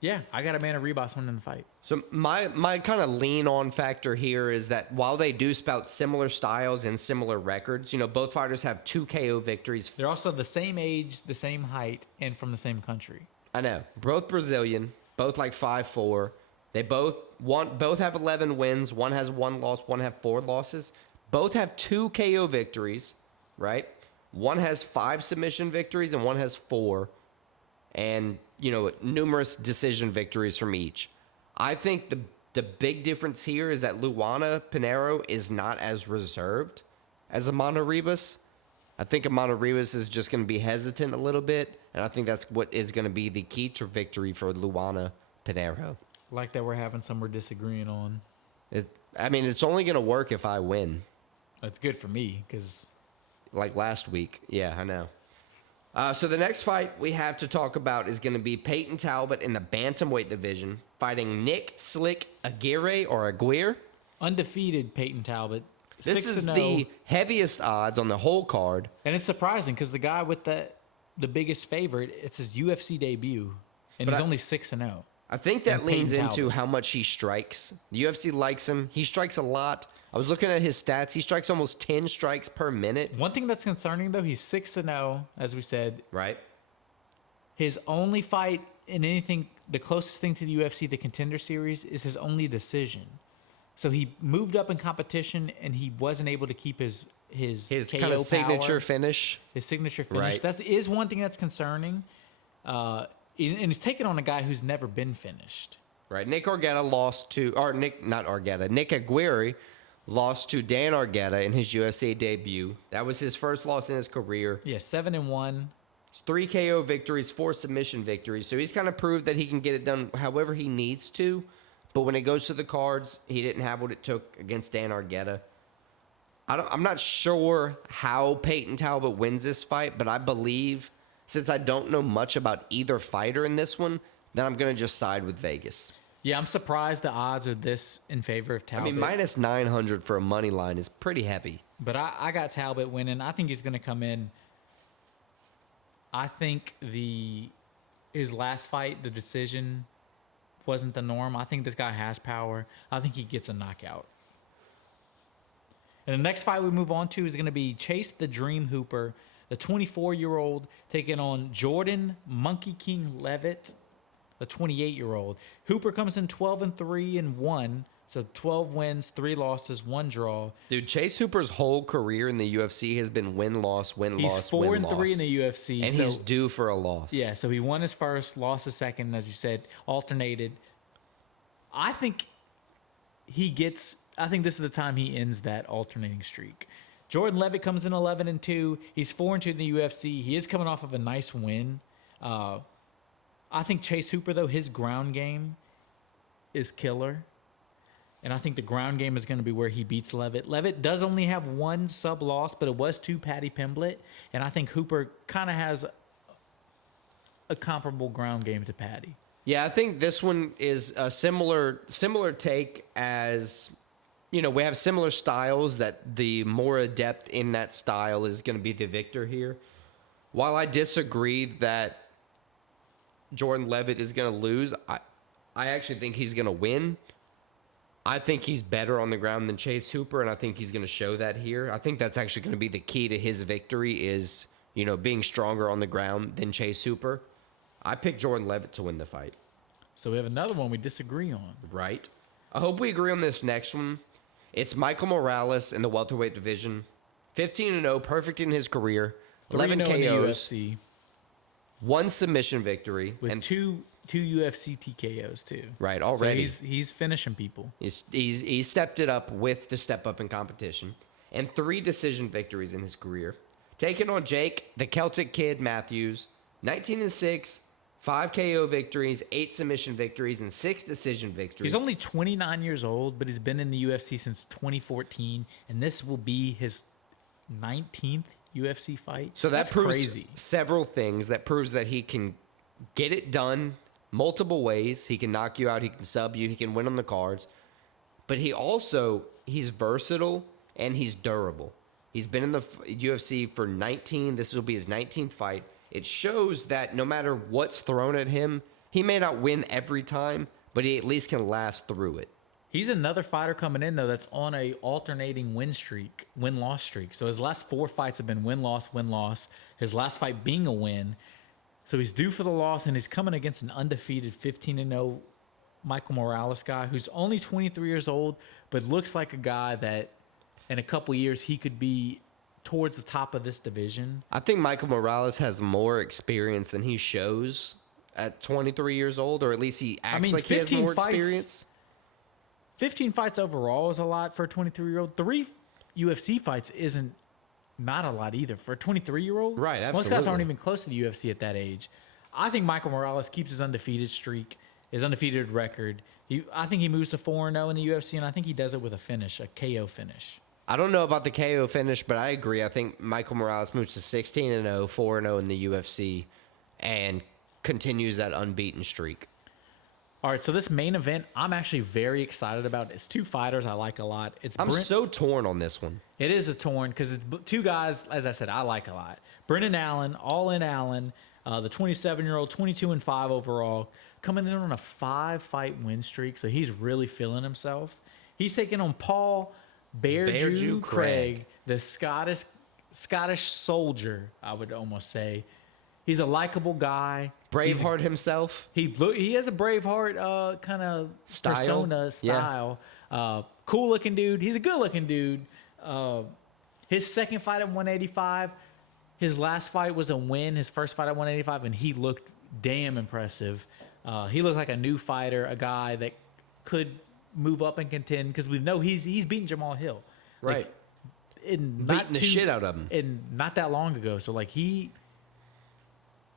Yeah, I got Amanda Ribas winning the fight. So my kind of lean on factor here is that while they do spout similar styles and similar records, both fighters have 2 KO victories. They're also the same age, the same height, and from the same country. I know. Both Brazilian, both 5'4". They both have 11 wins. One has 1 loss, one have 4 losses. Both have 2 KO victories, right? One has 5 submission victories and one has 4. And, numerous decision victories from each. I think the big difference here is that Luana Pinheiro is not as reserved as Amanda Ribas. I think Amanda Ribas is just going to be hesitant a little bit, and I think that's what is going to be the key to victory for Luana Pinheiro. Like that we're having some we're disagreeing on. It's only going to work if I win. That's good for me, because... Like last week. Yeah, I know. So the next fight we have to talk about is going to be Peyton Talbot in the bantamweight division, fighting Nick Slick Aguirre. Undefeated Peyton Talbot. This is the heaviest odds on the whole card. And it's surprising because the guy with the biggest favorite, it's his UFC debut, and he's only 6-0. I think that leans into how much he strikes. The UFC likes him. He strikes a lot. I was looking at his stats. He strikes almost 10 strikes per minute. One thing that's concerning, though, he's 6-0, as we said. Right. His only fight in anything, the closest thing to the UFC, the Contender Series, is his only decision. So he moved up in competition, and he wasn't able to keep his KO kind of signature power, finish. his signature finish. Right. That is one thing that's concerning. And he's taking on a guy who's never been finished. Right. Nick Aguirre lost to Dan Argueta in his UFC debut. That was his first loss in his career. Yeah, 7-1. 3 KO victories, 4 submission victories. So he's kind of proved that he can get it done however he needs to. But when it goes to the cards, he didn't have what it took against Dan Argueta. I'm not sure how Peyton Talbot wins this fight, but I believe, since I don't know much about either fighter in this one, then I'm going to just side with Vegas. Yeah, I'm surprised the odds are this in favor of Talbot. I mean, minus 900 for a money line is pretty heavy. But I got Talbot winning. I think he's going to come in. I think his last fight, the decision, wasn't the norm. I think this guy has power. I think he gets a knockout. And the next fight we move on to is going to be Chase the Dream Hooper, the 24-year-old, taking on Jordan Monkey King Levitt, the 28-year-old. Hooper comes in 12-3-1, so 12 wins, 3 losses, 1 draw. Dude, Chase Hooper's whole career in the UFC has been win-loss, win-loss, He's 4-3 in the UFC. And he's due for a loss. Yeah, so he won his first, lost his second, as you said, alternated. I think this is the time he ends that alternating streak. Jordan Levitt comes in 11-2. He's 4-2 in the UFC. He is coming off of a nice win. I think Chase Hooper, though, his ground game is killer. And I think the ground game is going to be where he beats Levitt. Levitt does only have 1 sub-loss, but it was to Paddy Pimblett. And I think Hooper kind of has a comparable ground game to Paddy. Yeah, I think this one is a similar take as, we have similar styles that the more adept in that style is going to be the victor here. While I disagree that Jordan Levitt is going to lose, I actually think he's going to win. I think he's better on the ground than Chase Hooper, and I think he's going to show that here. I think that's actually going to be the key to his victory is, being stronger on the ground than Chase Hooper. I picked Jordan Levitt to win the fight. So we have another one we disagree on. Right. I hope we agree on this next one. It's Michael Morales in the welterweight division. 15-0, perfect in his career. 11 KOs. In the UFC. 1 submission victory. With and two UFC TKOs, too. Right, already. So he's finishing people. He's stepped it up with the step up in competition. And 3 decision victories in his career. Taking on Jake, the Celtic Kid Matthews. 19-6. 5 KO victories, 8 submission victories, and 6 decision victories. He's only 29 years old, but he's been in the UFC since 2014, and this will be his 19th UFC fight. So that's proves crazy. Several things. That proves that he can get it done multiple ways. He can knock you out. He can sub you. He can win on the cards. But he's versatile, and he's durable. He's been in the UFC for 19. This will be his 19th fight. It shows that no matter what's thrown at him, he may not win every time, but he at least can last through it. He's another fighter coming in, though, that's on a alternating win-loss streak. So his last 4 fights have been win-loss, win-loss. His last fight being a win. So he's due for the loss, and he's coming against an undefeated 15-0 Michael Morales guy who's only 23 years old, but looks like a guy that in a couple years he could be towards the top of this division. I think Michael Morales has more experience than he shows at 23 years old, or at least he acts like he has more experience. 15 fights overall is a lot for a 23-year-old. 3 UFC fights isn't not a lot either for a 23-year-old. Right, absolutely. Most guys aren't even close to the UFC at that age. I think Michael Morales keeps his undefeated streak, his undefeated record. I think he moves to 4-0 in the UFC, and I think he does it with a finish, a KO finish. I don't know about the KO finish, but I agree. I think Michael Morales moves to 16-0, 4-0 in the UFC, and continues that unbeaten streak. All right, so this main event, I'm actually very excited about. It's 2 fighters I like a lot. I'm so torn on this one. It is a torn because it's 2 guys, as I said, I like a lot. Brendan Allen, All-In Allen, the 27-year-old, 22-5 overall, coming in on a 5-fight win streak, so he's really feeling himself. He's taking on Paul Bearju Craig, the Scottish soldier, I would almost say. He's a likable guy. Braveheart himself. He has a Braveheart kind of persona style. Cool looking dude. He's a good looking dude. His second fight at 185, his last fight was a win. His first fight at 185, and he looked damn impressive. He looked like a new fighter, a guy that could move up and contend because we know he's beaten Jamal Hill. Right. Beating the shit out of him. And not that long ago. So like he's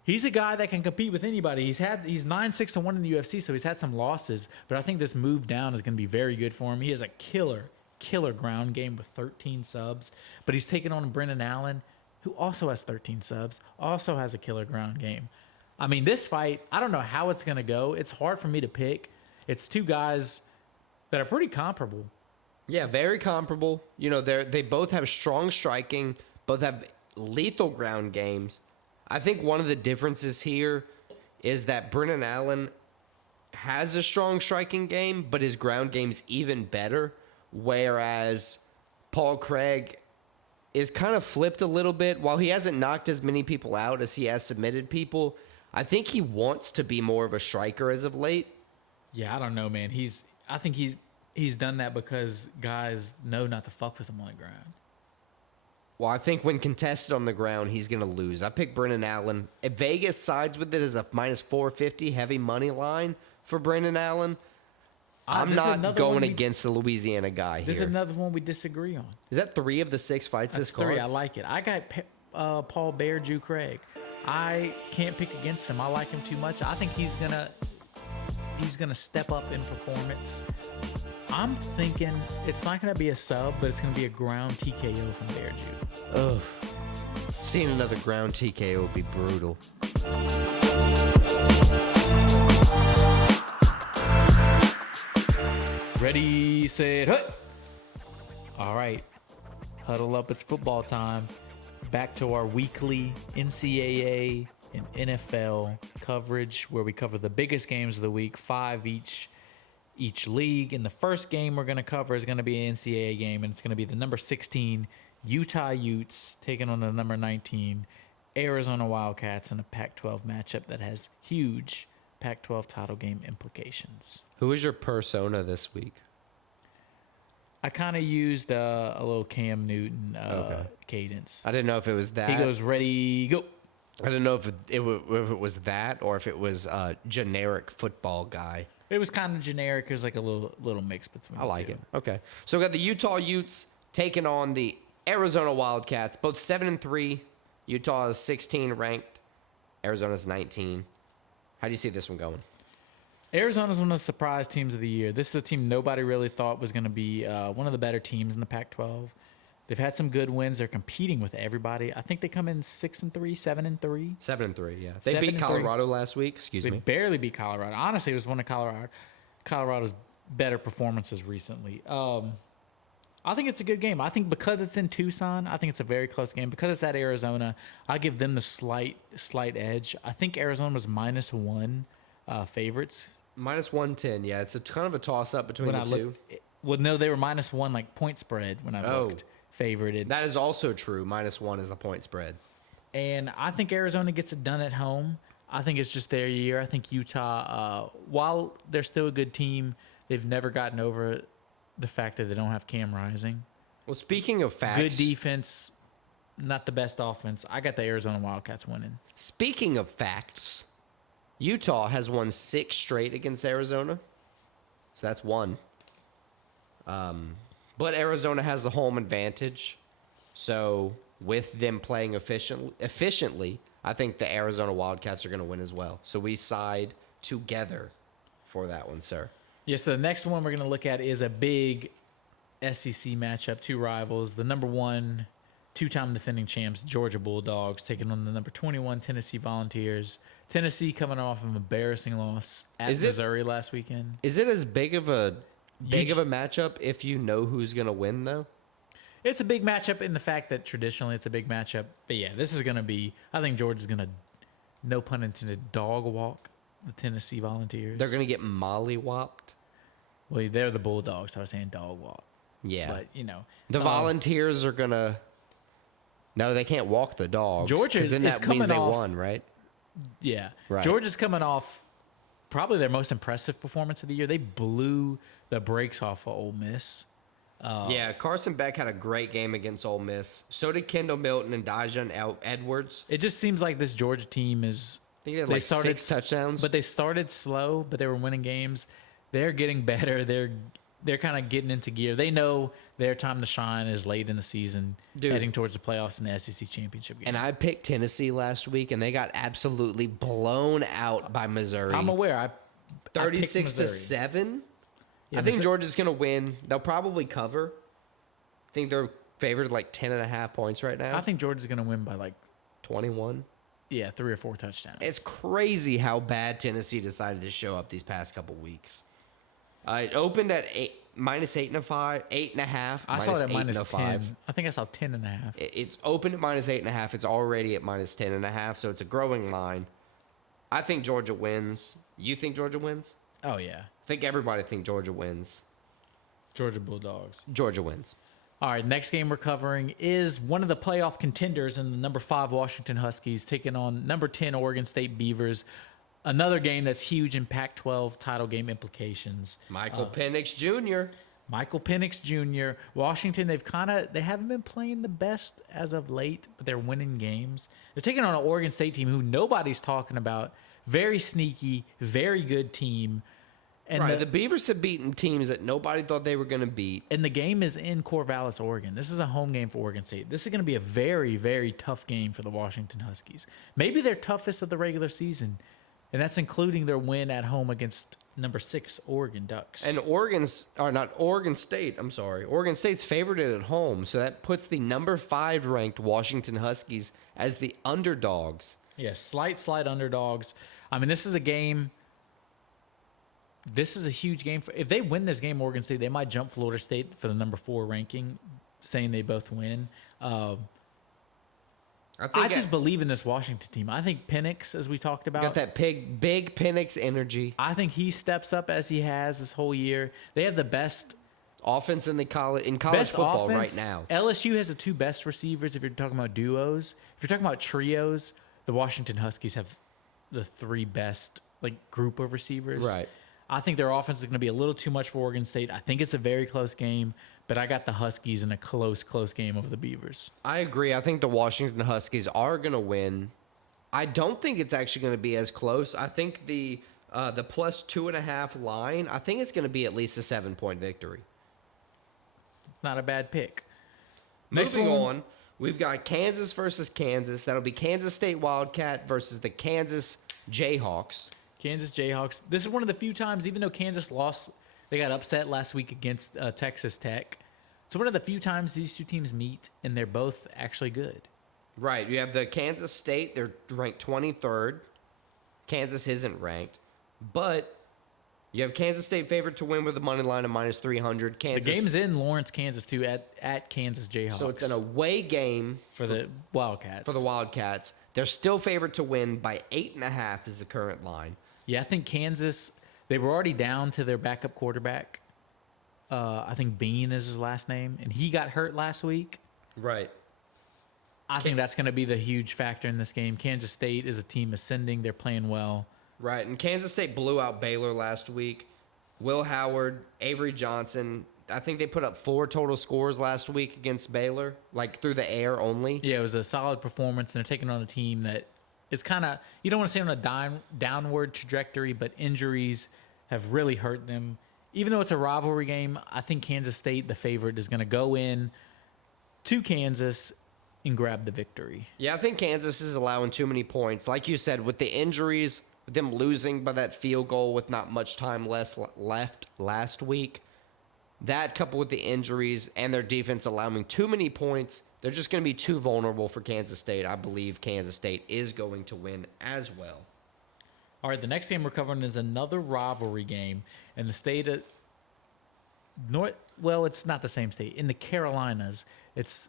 a guy that can compete with anybody. He's 9-6-1 in the UFC, so he's had some losses. But I think this move down is going to be very good for him. He has a killer ground game with 13 subs. But he's taking on Brendan Allen, who also has 13 subs, also has a killer ground game. I mean, this fight, I don't know how it's going to go. It's hard for me to pick. It's two guys that are pretty comparable. Yeah, very comparable. You know, they both have strong striking, both have lethal ground games. I think one of the differences here is that Brendan Allen has a strong striking game, but his ground game's even better, whereas Paul Craig is kind of flipped a little bit. While he hasn't knocked as many people out as he has submitted people, I think he wants to be more of a striker as of late. Yeah, I don't know, man. I think he's done that because guys know not to fuck with him on the ground. Well, I think when contested on the ground, he's going to lose. I picked Brendan Allen. If Vegas sides with it as a minus 450 heavy money line for Brendan Allen, I'm not going against the Louisiana guy here. This is another one we disagree on. Is that 3 of the 6 fights this card? 3. I like it. I got Paul Bear, Jew Craig. I can't pick against him. I like him too much. I think he's gonna step up in performance. I'm thinking it's not gonna be a sub, but it's gonna be a ground TKO from Bear Jew. Ugh. Seeing another ground TKO would be brutal. Ready, set, hut. All right. Huddle up. It's football time. Back to our weekly NCAA and NFL coverage where we cover the biggest games of the week, 5 each league. And the first game we're going to cover is going to be an NCAA game, and it's going to be the number 16 Utah Utes taking on the number 19 Arizona Wildcats in a Pac-12 matchup that has huge Pac-12 title game implications. Who is your persona this week? I kind of used a little Cam Newton cadence. I didn't know if it was that. He goes, ready, go. I didn't know if it was that or if it was a generic football guy. It was kind of generic. It was like a little mix between I like the two. it. Okay. So we got the Utah Utes taking on the Arizona Wildcats, both 7-3. Utah is 16 ranked. Arizona's 19. How do you see this one going? Arizona's one of the surprise teams of the year. This is a team nobody really thought was going to be one of the better teams in the Pac-12. They've had some good wins. They're competing with everybody. I think they come in 6-3, 7-3. 7-3, yeah. They beat Colorado last week. Excuse me. They barely beat Colorado. Honestly, it was one of Colorado's better performances recently. I think it's a good game. I think because it's in Tucson, I think it's a very close game. Because it's at Arizona, I give them the slight edge. I think Arizona was -1 favorites. -110, yeah. It's a kind of a toss-up between the two. Well, no, they were -1 like point spread when I looked. Favorited. That is also true. -1 is the point spread. And I think Arizona gets it done at home. I think it's just their year. I think Utah, while they're still a good team, they've never gotten over the fact that they don't have Cam Rising. Well, speaking of facts. Good defense, not the best offense. I got the Arizona Wildcats winning. Speaking of facts, Utah has won 6 straight against Arizona. So that's 1. But Arizona has the home advantage. So with them playing efficiently, I think the Arizona Wildcats are going to win as well. So we side together for that one, sir. Yeah, so the next one we're going to look at is a big SEC matchup. 2 rivals. The number 1, 2-time defending champs, Georgia Bulldogs, taking on the number 21 Tennessee Volunteers. Tennessee coming off of an embarrassing loss at Missouri last weekend. Is it as big of a matchup if you know who's going to win, though? It's a big matchup in the fact that traditionally it's a big matchup. But yeah, this is going to be, I think Georgia's going to, no pun intended, dog walk the Tennessee Volunteers. They're going to get mollywopped. Well, they're the Bulldogs, so I was saying dog walk. Yeah. But, you know. The Volunteers are going to, no, they can't walk the dogs. Georgia then is that coming means they off, won, right? Yeah. Right. Georgia's coming off probably their most impressive performance of the year. They blew the brakes off of Ole Miss. Yeah, Carson Beck had a great game against Ole Miss. So did Kendall Milton and Dajon Edwards. It just seems like this Georgia team is. I think they had like 6 touchdowns. But they started slow, but they were winning games. They're getting better. They're kind of getting into gear. They know their time to shine is late in the season, heading towards the playoffs and the SEC championship game. And I picked Tennessee last week, and they got absolutely blown out by Missouri. I'm aware. 36-7. Yeah, I think Georgia's going to win. They'll probably cover. I think they're favored like 10.5 points right now. I think Georgia's going to win by like 21. Yeah, 3 or 4 touchdowns. It's crazy how bad Tennessee decided to show up these past couple weeks. It opened at -8.5, 8.5. I saw it at -10. -10. I think I saw 10.5. It's opened at -8.5. It's already at -10.5, so it's a growing line. I think Georgia wins. You think Georgia wins? Oh yeah, I think everybody think Georgia wins. Georgia Bulldogs. Georgia wins. All right, next game we're covering is one of the playoff contenders in the number 5 Washington Huskies taking on number 10 Oregon State Beavers. Another game that's huge in Pac-12 title game implications. Michael Penix Jr. Michael Penix Jr. Washington, they haven't been playing the best as of late, but they're winning games. They're taking on an Oregon State team who nobody's talking about. Very sneaky, very good team. And the Beavers have beaten teams that nobody thought they were going to beat. And the game is in Corvallis, Oregon. This is a home game for Oregon State. This is going to be a very, very tough game for the Washington Huskies. Maybe their toughest of the regular season. And that's including their win at home against number 6 Oregon Ducks. And Oregon State's favored at home, so that puts the number 5 ranked Washington Huskies as the underdogs. Yeah, slight underdogs. I mean, this is a game. This is a huge game. If they win this game, Oregon State, they might jump Florida State for the number 4 ranking, saying they both win. I just believe in this Washington team. I think Penix, as we talked about, got that big Penix energy. I think he steps up as he has this whole year. They have the best offense in college football offense. Right now. LSU has the 2 best receivers. If you're talking about duos, if you're talking about trios, the Washington Huskies have the 3 best group of receivers. Right. I think their offense is going to be a little too much for Oregon State. I think it's a very close game, but I got the Huskies in a close game over the Beavers. I agree. I think the Washington Huskies are going to win. I don't think it's actually going to be as close. I think the plus 2.5 line, I think it's going to be at least a 7-point victory. Not a bad pick. Moving on, we've got Kansas versus Kansas. That'll be Kansas State Wildcat versus the Kansas Jayhawks. Kansas Jayhawks. This is one of the few times, even though Kansas lost, they got upset last week against Texas Tech. So one of the few times these 2 teams meet, and they're both actually good. Right. You have the Kansas State. They're ranked 23rd. Kansas isn't ranked. But you have Kansas State favored to win with a money line of -300. Kansas. The game's in Lawrence, Kansas, too, at Kansas Jayhawks. So it's an away game for the Wildcats. They're still favored to win by 8.5 is the current line. Yeah, I think Kansas, they were already down to their backup quarterback. I think Bean is his last name, and he got hurt last week. Right. I think that's going to be the huge factor in this game. Kansas State is a team ascending. They're playing well. Right, and Kansas State blew out Baylor last week. Will Howard, Avery Johnson, I think they put up 4 total scores last week against Baylor, through the air only. Yeah, it was a solid performance, and they're taking on a team that it's kind of, you don't want to say on a downward trajectory, but injuries have really hurt them. Even though it's a rivalry game, I think Kansas State, the favorite, is going to go in to Kansas and grab the victory. Yeah, I think Kansas is allowing too many points. Like you said, with the injuries, with them losing by that field goal with not much time left last week, that coupled with the injuries and their defense allowing too many points, they're just going to be too vulnerable for Kansas State. I believe Kansas State is going to win as well. All right, the next game we're covering is another rivalry game in the state of it's not the same state. In the Carolinas, it's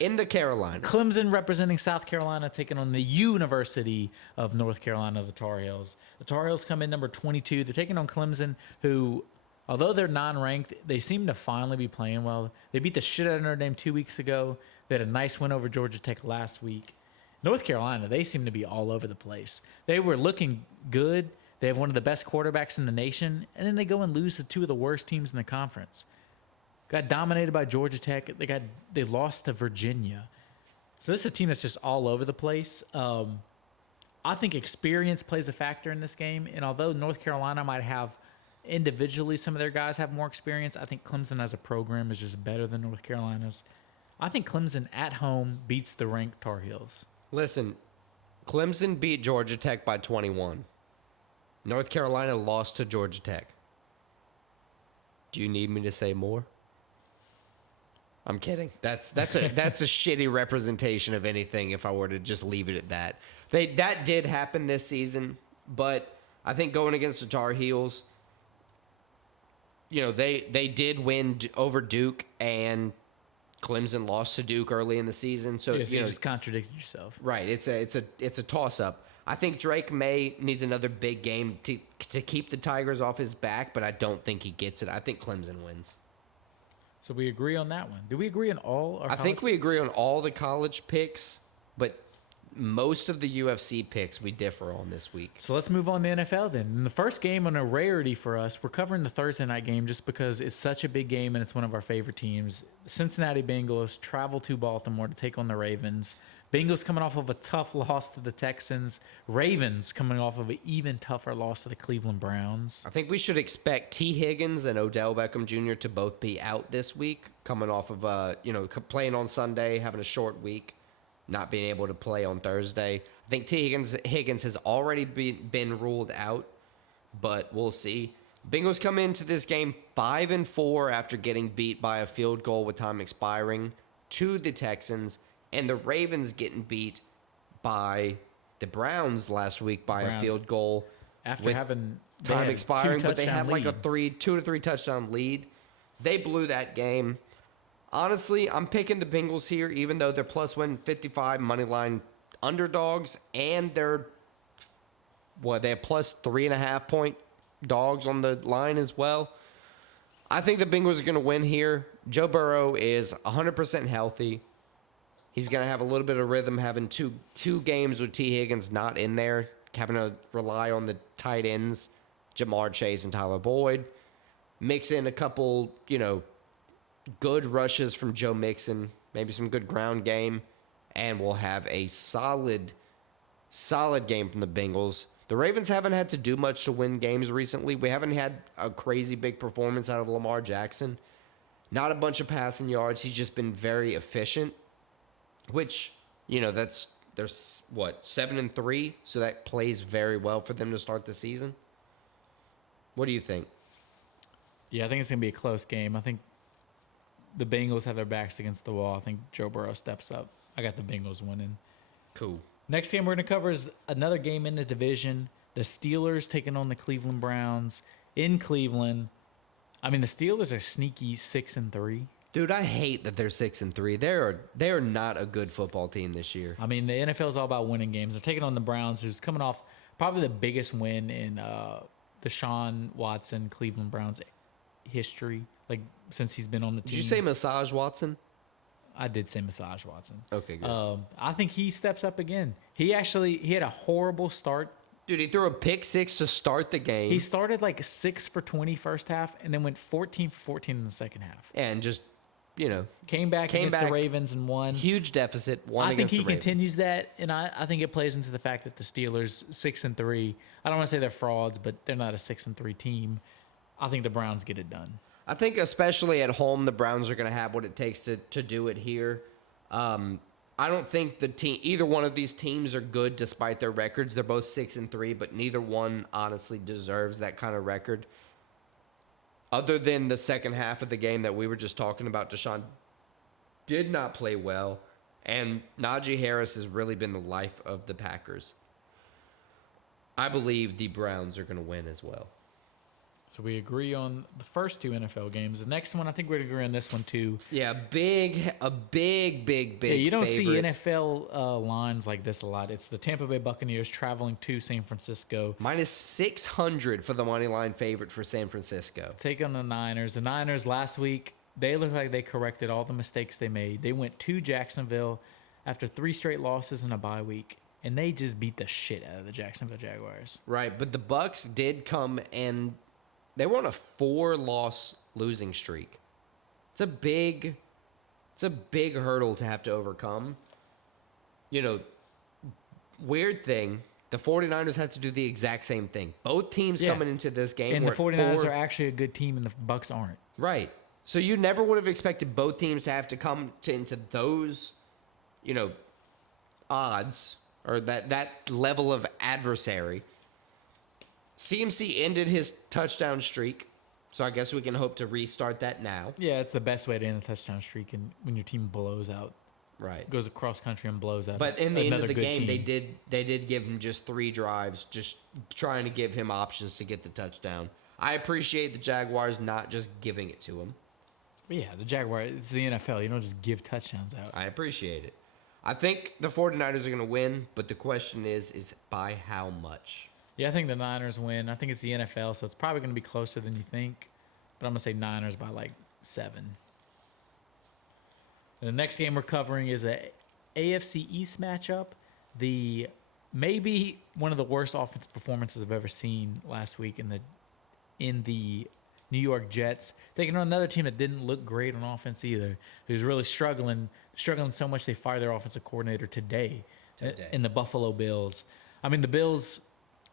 in the Carolinas. Clemson representing South Carolina, taking on the University of North Carolina, the Tar Heels. The Tar Heels come in number 22. They're taking on Clemson, who, although they're non-ranked, they seem to finally be playing well. They beat the shit out of Notre Dame 2 weeks ago. They had a nice win over Georgia Tech last week. North Carolina, they seem to be all over the place. They were looking good. They have one of the best quarterbacks in the nation, and then they go and lose to two of the worst teams in the conference. Got dominated by Georgia Tech. They lost to Virginia. So this is a team that's just all over the place. I think experience plays a factor in this game, and although North Carolina might have individually some of their guys have more experience, I think Clemson as a program is just better than North Carolina's. I think Clemson at home beats the ranked Tar Heels. Listen, Clemson beat Georgia Tech by 21. North Carolina lost to Georgia Tech. Do you need me to say more? I'm kidding. That's a shitty representation of anything if I were to just leave it at that. That did happen this season, but I think going against the Tar Heels, they did win over Duke, and Clemson lost to Duke early in the season. So you just contradicted yourself. Right. It's a toss up. I think Drake May needs another big game to keep the Tigers off his back, but I don't think he gets it. I think Clemson wins. So we agree on that one. Do we agree on all our I think we agree on all the college picks, but most of the UFC picks we differ on this week. So let's move on to NFL then. In the first game on a rarity for us, we're covering the Thursday night game just because it's such a big game and it's one of our favorite teams. The Cincinnati Bengals travel to Baltimore to take on the Ravens. Bengals coming off of a tough loss to the Texans. Ravens coming off of an even tougher loss to the Cleveland Browns. I think we should expect T. Higgins and Odell Beckham Jr. to both be out this week, coming off of playing on Sunday, having a short week, not being able to play on Thursday. I think T. Higgins has already been ruled out, but we'll see. Bengals come into this game 5-4 after getting beat by a field goal with time expiring to the Texans. And the Ravens getting beat by the Browns last week by a field goal after having time expiring, but they had like a 2 to 3 touchdown lead. They blew that game. Honestly, I'm picking the Bengals here, even though they're plus 155 money line underdogs, and they have plus 3.5 point dogs on the line as well. I think the Bengals are going to win here. Joe Burrow is 100% healthy. He's going to have a little bit of rhythm, having two games with T. Higgins not in there, having to rely on the tight ends, Jamar Chase and Tyler Boyd. Mix in a couple, good rushes from Joe Mixon, maybe some good ground game, and we'll have a solid game from the Bengals. The Ravens haven't had to do much to win games recently. We haven't had a crazy big performance out of Lamar Jackson. Not a bunch of passing yards. He's just been very efficient. Which, they're 7-3, so that plays very well for them to start the season. What do you think? Yeah, I think it's going to be a close game. I think the Bengals have their backs against the wall. I think Joe Burrow steps up. I got the Bengals winning. Cool. Next game we're going to cover is another game in the division. The Steelers taking on the Cleveland Browns in Cleveland. I mean, the Steelers are sneaky 6-3. Dude, I hate that they're 6-3. They are not a good football team this year. I mean, the NFL is all about winning games. They're taking on the Browns, who's coming off probably the biggest win in Deshaun Watson Cleveland Browns history, like since he's been on the team. Did you say Massage Watson? I did say Massage Watson. Okay, good. I think he steps up again. He had a horrible start. Dude, he threw a pick six to start the game. He started like 6 for 20 first half, and then went 14 for 14 in the second half. And just came back against the Ravens and won. Huge deficit. I think he continues that, and I think it plays into the fact that the Steelers 6-3. I don't want to say they're frauds, but they're not a 6-3 team. I think the Browns get it done. I think especially at home, the Browns are going to have what it takes to do it here. I don't think either one of these teams are good despite their records. They're both 6-3, but neither one honestly deserves that kind of record. Other than the second half of the game that we were just talking about, Deshaun did not play well, and Najee Harris has really been the life of the Packers. I believe the Browns are going to win as well. So we agree on the first two NFL games. The next one, I think we're agree on this one too. Yeah, a big Yeah, you don't see favorite. NFL lines like this a lot. It's the Tampa Bay Buccaneers traveling to San Francisco. Minus 600 for the money line favorite for San Francisco. Take on the Niners. The Niners last week, they look like they corrected all the mistakes they made. They went to Jacksonville after 3 straight losses and a bye week, and they just beat the shit out of the Jacksonville Jaguars. Right, but the Bucks did come and they were on a 4-loss losing streak. It's a big hurdle to have to overcome. You know, weird thing, the 49ers have to do the exact same thing. Both teams coming into this game and were the 49ers are actually a good team, and the Bucks aren't. Right. So you never would have expected both teams to have to come into those, odds or that level of adversary. CMC ended his touchdown streak, so I guess we can hope to restart that now. Yeah, it's the best way to end a touchdown streak, and when your team blows out, Right. goes across country and blows out. But in the end of the game, team. they did give him just 3 drives, just trying to give him options to get the touchdown. I appreciate the Jaguars not just giving it to him. Yeah, the Jaguars, it's the NFL. You don't just give touchdowns out. I appreciate it. I think the 49ers are going to win, but the question is by how much? Yeah, I think the Niners win. I think it's the NFL, so it's probably going to be closer than you think. But I'm going to say Niners by like 7. And the next game we're covering is a AFC East matchup. The maybe one of the worst offensive performances I've ever seen last week in the New York Jets, taking on another team that didn't look great on offense either. Who's really struggling so much they fired their offensive coordinator today. In the Buffalo Bills. I mean, the Bills,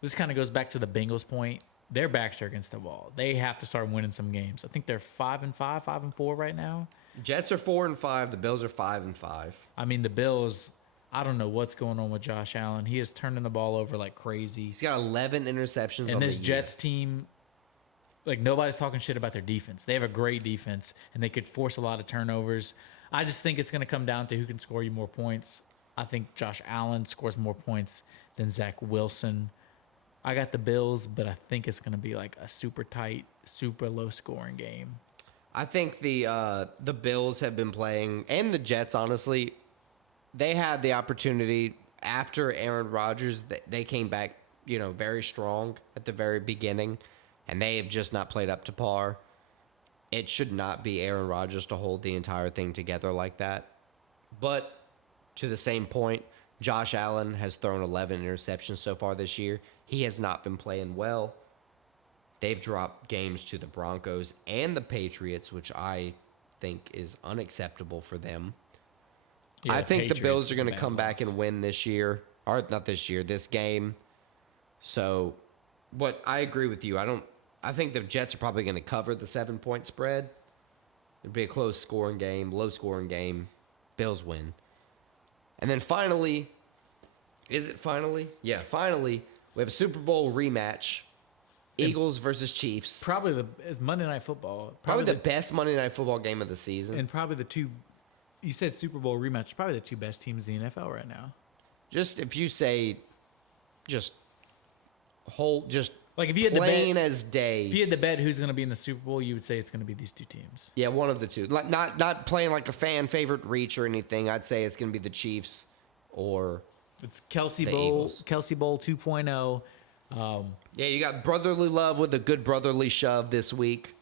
this kind of goes back to the Bengals point. Their backs are against the wall. They have to start winning some games. I think they're 5-5, 5-4 right now. Jets are 4-5. The Bills are 5-5. I mean, the Bills, I don't know what's going on with Josh Allen. He is turning the ball over like crazy. He's got 11 interceptions and this Jets team, like, nobody's talking shit about their defense. They have a great defense, and they could force a lot of turnovers. I just think it's going to come down to who can score you more points. I think Josh Allen scores more points than Zach Wilson. I got the Bills, but I think it's going to be like a super tight, super low-scoring game. I think the Bills have been playing, and the Jets, honestly, they had the opportunity after Aaron Rodgers. They came back, very strong at the very beginning, and they have just not played up to par. It should not be Aaron Rodgers to hold the entire thing together like that. But to the same point, Josh Allen has thrown 11 interceptions so far this year. He has not been playing well. They've dropped games to the Broncos and the Patriots, which I think is unacceptable for them. Yeah, I think the Patriots Bills are is going a to bad come back loss. and win this year. Or not this year, this game. So, what I agree with you. I think the Jets are probably going to cover the 7-point spread. It'd be a close scoring game, low scoring game. Bills win. And then finally, is it finally? Yeah, finally, we have a Super Bowl rematch. Eagles versus Chiefs. Probably it's Monday Night Football. Probably the best Monday Night Football game of the season. And probably the two, you said Super Bowl rematch, probably the 2 best teams in the NFL right now. Just if you say, just like if you had the plain bet, as day. if you had the bet who's going to be in the Super Bowl, you would say it's going to be these 2 teams. Yeah, one of the two. Like not playing like a fan favorite reach or anything. I'd say it's going to be the Chiefs or It's Kelsey the Bowl, Eagles. Kelsey Bowl 2.0. Yeah, you got brotherly love with a good brotherly shove this week.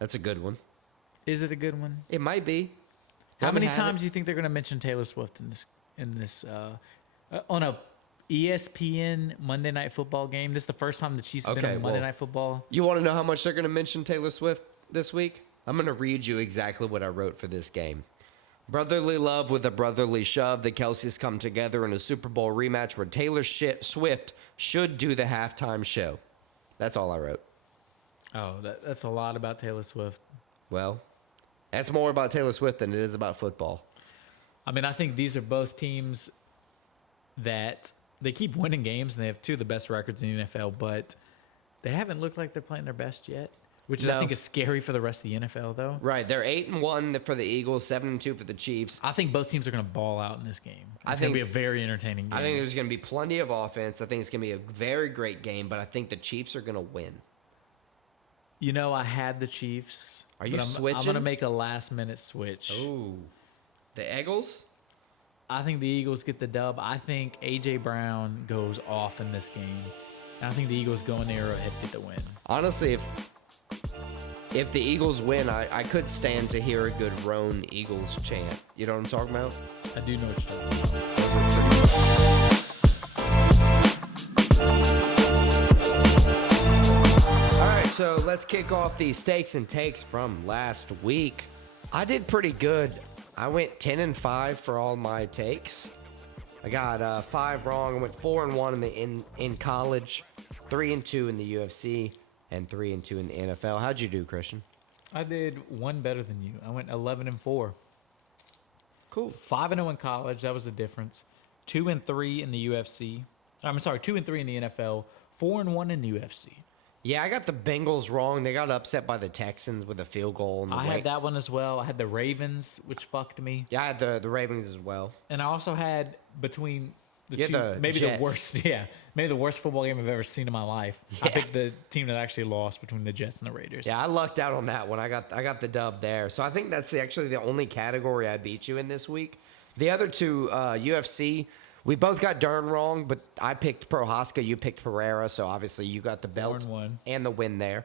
That's a good one. Is it a good one? It might be. How Let me many have times it. do you think they're going to mention Taylor Swift in this on a ESPN Monday Night Football game? This is the first time the Chiefs have been Okay, on Monday well, Night Football. You want to know how much they're going to mention Taylor Swift this week? I'm going to read you exactly what I wrote for this game. Brotherly love with a brotherly shove. The Kelseys come together in a Super Bowl rematch where Taylor Swift should do the halftime show. That's all I wrote. Oh, that's a lot about Taylor Swift. Well, that's more about Taylor Swift than it is about football. I mean, I think these are both teams that they keep winning games, and they have 2 of the best records in the NFL, but they haven't looked like they're playing their best yet, which I think is scary for the rest of the NFL, though. Right, they're 8-1 for the Eagles, 7-2 for the Chiefs. I think both teams are going to ball out in this game. It's going to be a very entertaining game. I think there's going to be plenty of offense. I think it's going to be a very great game, but I think the Chiefs are going to win. You know, I had the Chiefs. Are you I'm switching? going to make a last-minute switch. Ooh, the Eagles? I think the Eagles get the dub. I think A.J. Brown goes off in this game. And I think the Eagles go in there and get the win. Honestly, if the Eagles win, I could stand to hear a good Roan Eagles chant. You know what I'm talking about? I do know what you're talking about. All right, so let's kick off the stakes and takes from last week. I did pretty good. I went 10-5 for all my takes. I got 5 wrong. I went 4-1 in college, 3-2 in the UFC, and 3-2 in the NFL. How'd you do, Christian? I did one better than you. I went 11-4. Cool. 5-0 in college. That was the difference. 2-3 in the UFC. I'm sorry, 2-3 in the NFL. 4-1 in the UFC. Yeah, I got the Bengals wrong. They got upset by the Texans with a field goal. I had that one as well. I had the Ravens, which fucked me. Yeah, I had the Ravens as well. And I also had between the You two, had the maybe Jets. the worst, maybe the worst football game I've ever seen in my life. I Yeah. picked the team that actually lost between the Jets and the Raiders. Yeah, I lucked out on that one. I got the dub there. So I think that's actually the only category I beat you in this week. The other two, UFC, we both got darn wrong, but I picked Prochazka, you picked Pereira, so obviously you got the belt 4-1. and the win there.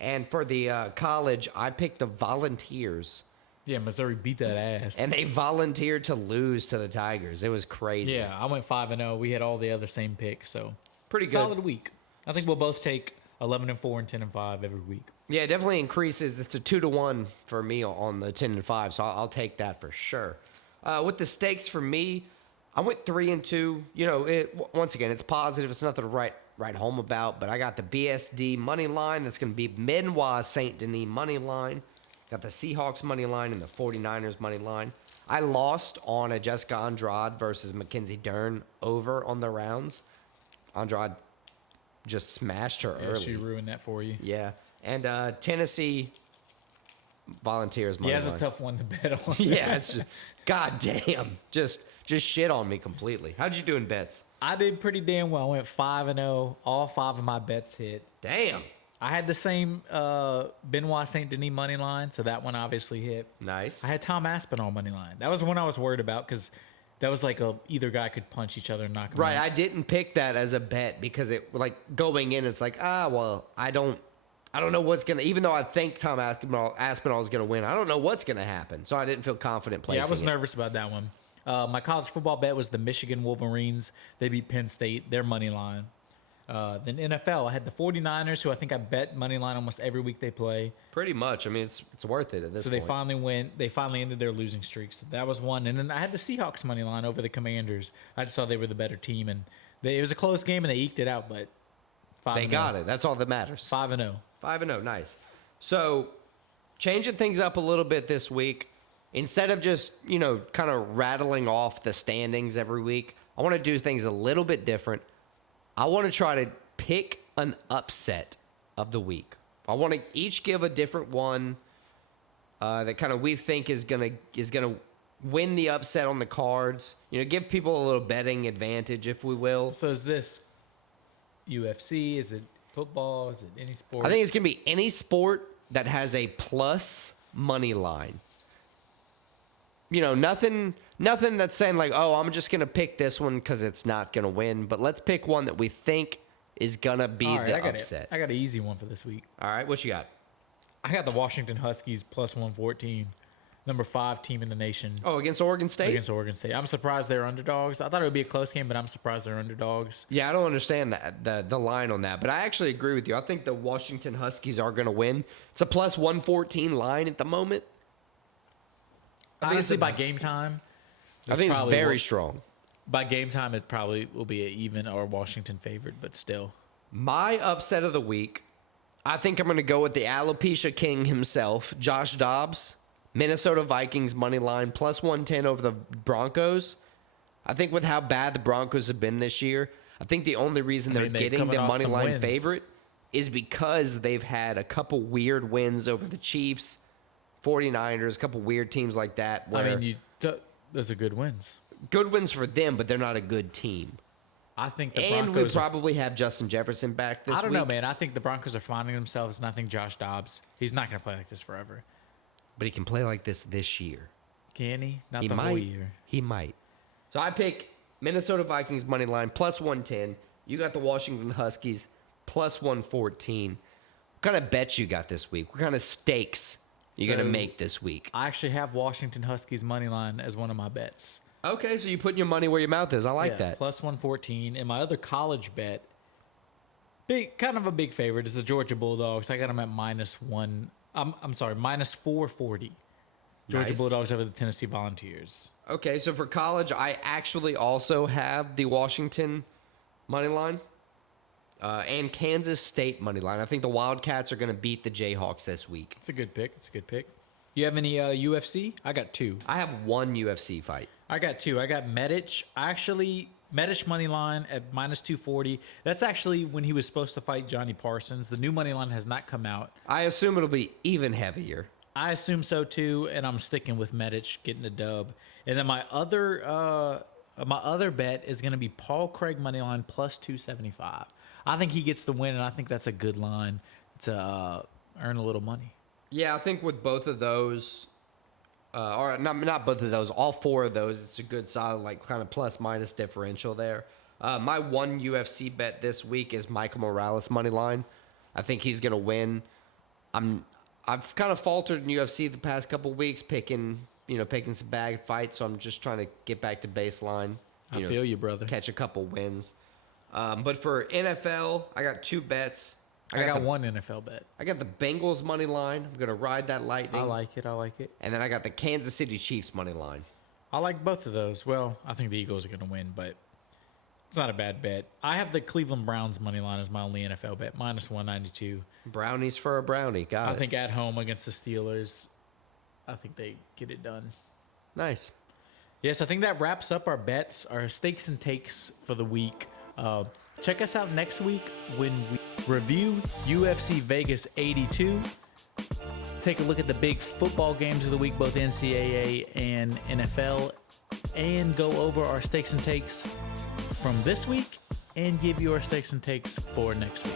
And for the college, I picked the Volunteers, Yeah, Missouri beat that ass. and they volunteered to lose to the Tigers. It was crazy. yeah, I went 5-0. We had all the other same picks, so Pretty good. solid week. I think we'll both take 11-4 and 10-5 every week. Yeah, it definitely increases. It's a 2-1 for me on the 10-5, so I'll take that for sure. With the stakes for me, I went 3-2. You know, once again, it's positive. It's nothing to write home about. But I got the BSD money line. That's going to be Benoit Saint Denis money line. Got the Seahawks money line and the 49ers money line. I lost on a Jessica Andrade versus Mackenzie Dern over on the rounds. Andrade just smashed her Yeah, early. she ruined that for you. Yeah, and Tennessee Volunteers money Yeah, that's line. a tough one to bet on. Yeah, it's just, goddamn, just shit on me completely. How'd you do in bets? I did pretty damn well. I went 5-0. All 5 of my bets hit. Damn, I had the same Benoit Saint Denis money line, so that one obviously hit. nice. I had Tom Aspinall money line. That was the one I was worried about because that was like either guy could punch each other and knock them Right, out. I didn't pick that as a bet because it like going in. It's like well, I don't know what's gonna. Even though I think Tom Aspinall is gonna win, I don't know what's gonna happen. So I didn't feel confident placing Yeah, I was it. nervous about that one. My college football bet was the Michigan Wolverines. They beat Penn State, their money line. Then NFL, I had the 49ers, who I think I bet money line almost every week they play. Pretty much. I mean, it's worth it at this So point. they finally went. They finally ended their losing streak. So that was one. And then I had the Seahawks money line over the Commanders. I just thought they were the better team, and it was a close game, and they eked it out. But 5-0. They got it. That's all that matters. 5-0. 5-0, nice. So, changing things up a little bit this week, instead of just, kind of rattling off the standings every week, I want to do things a little bit different. I want to try to pick an upset of the week. I want to each give a different one that kind of we think is gonna win the upset on the cards. Give people a little betting advantage, if we will. So is this UFC? Is it football? Is it any sport? I think it's gonna be any sport that has a plus money line. Nothing that's saying like, oh, I'm just gonna pick this one because it's not gonna win. But let's pick one that we think is gonna be All right, the upset. I got an easy one for this week. All right, what you got? I got the Washington Huskies plus 114, number 5 team in the nation Oh, against Oregon State? against Oregon State. I'm surprised they're underdogs. I thought it would be a close game, but I'm surprised they're underdogs. Yeah, I don't understand the line on that, but I actually agree with you. I think the Washington Huskies are gonna win. It's a plus 114 line at the moment. Honestly, by game time, I think it's probably very strong. by game time it probably will be an even or Washington favored, but still. My upset of the week, I think I'm going to go with the alopecia king himself, Josh Dobbs, Minnesota Vikings money line plus 110 over the Broncos. I think with how bad the Broncos have been this year, I think the only reason they're they're getting coming the off money some line wins. favorite is because they've had a couple weird wins over the Chiefs, 49ers, a couple weird teams like that. Where I mean, those are good wins. good wins for them, but they're not a good team. I think the And we Broncos probably have Justin Jefferson back this week. I don't know, man. I think the Broncos are finding themselves, and I think Josh Dobbs, he's not going to play like this forever. But he can play like this year. Can he? Not He the might. whole year. He might. So I pick Minnesota Vikings money line plus 110. You got the Washington Huskies plus 114. A kind of bets you got this week? What kind of stakes you going to make this week? I actually have Washington Huskies money line as one of my bets. Okay, so you putting your money where your mouth is. I like that. Plus 114. And my other college bet, kind of a big favorite, is the Georgia Bulldogs. I got them at -1. I'm sorry, -440. Georgia Bulldogs over the Tennessee Volunteers. Okay, so for college, I actually also have the Washington money line and Kansas State money line. I think the Wildcats are going to beat the Jayhawks this week. It's a good pick. You have any UFC? I got 2. I have 1 UFC fight. I got 2. I got Medic. Medic money line at -240. That's actually when he was supposed to fight Johnny Parsons. The new money line has not come out. I assume it'll be even heavier. I assume so too, and I'm sticking with Medic getting the dub. And then my other bet is going to be Paul Craig money line plus 275. I think he gets the win, and I think that's a good line to earn a little money. Yeah, I think with both of those, or not both of those, all 4 of those, it's a good solid like kind of plus minus differential there. My 1 UFC bet this week is Michael Morales money line. I think he's going to win. I've kind of faltered in UFC the past couple weeks, picking some bag fights. So I'm just trying to get back to baseline. I feel you, brother. Catch a couple wins. But for NFL, I got 2 bets. I got 1 NFL bet. I got the Bengals money line. I'm gonna ride that lightning. I like it. And then I got the Kansas City Chiefs money line. I like both of those. Well, I think the Eagles are going to win, but it's not a bad bet. I have the Cleveland Browns money line as my only NFL bet, -192. Brownies for a brownie. Got it. I think at home against the Steelers, I think they get it done. Nice. Yes, I think that wraps up our bets, our stakes and takes for the week. Check us out next week when we review UFC Vegas 82. Take a look at the big football games of the week, both NCAA and NFL, and go over our stakes and takes from this week and give you our stakes and takes for next week.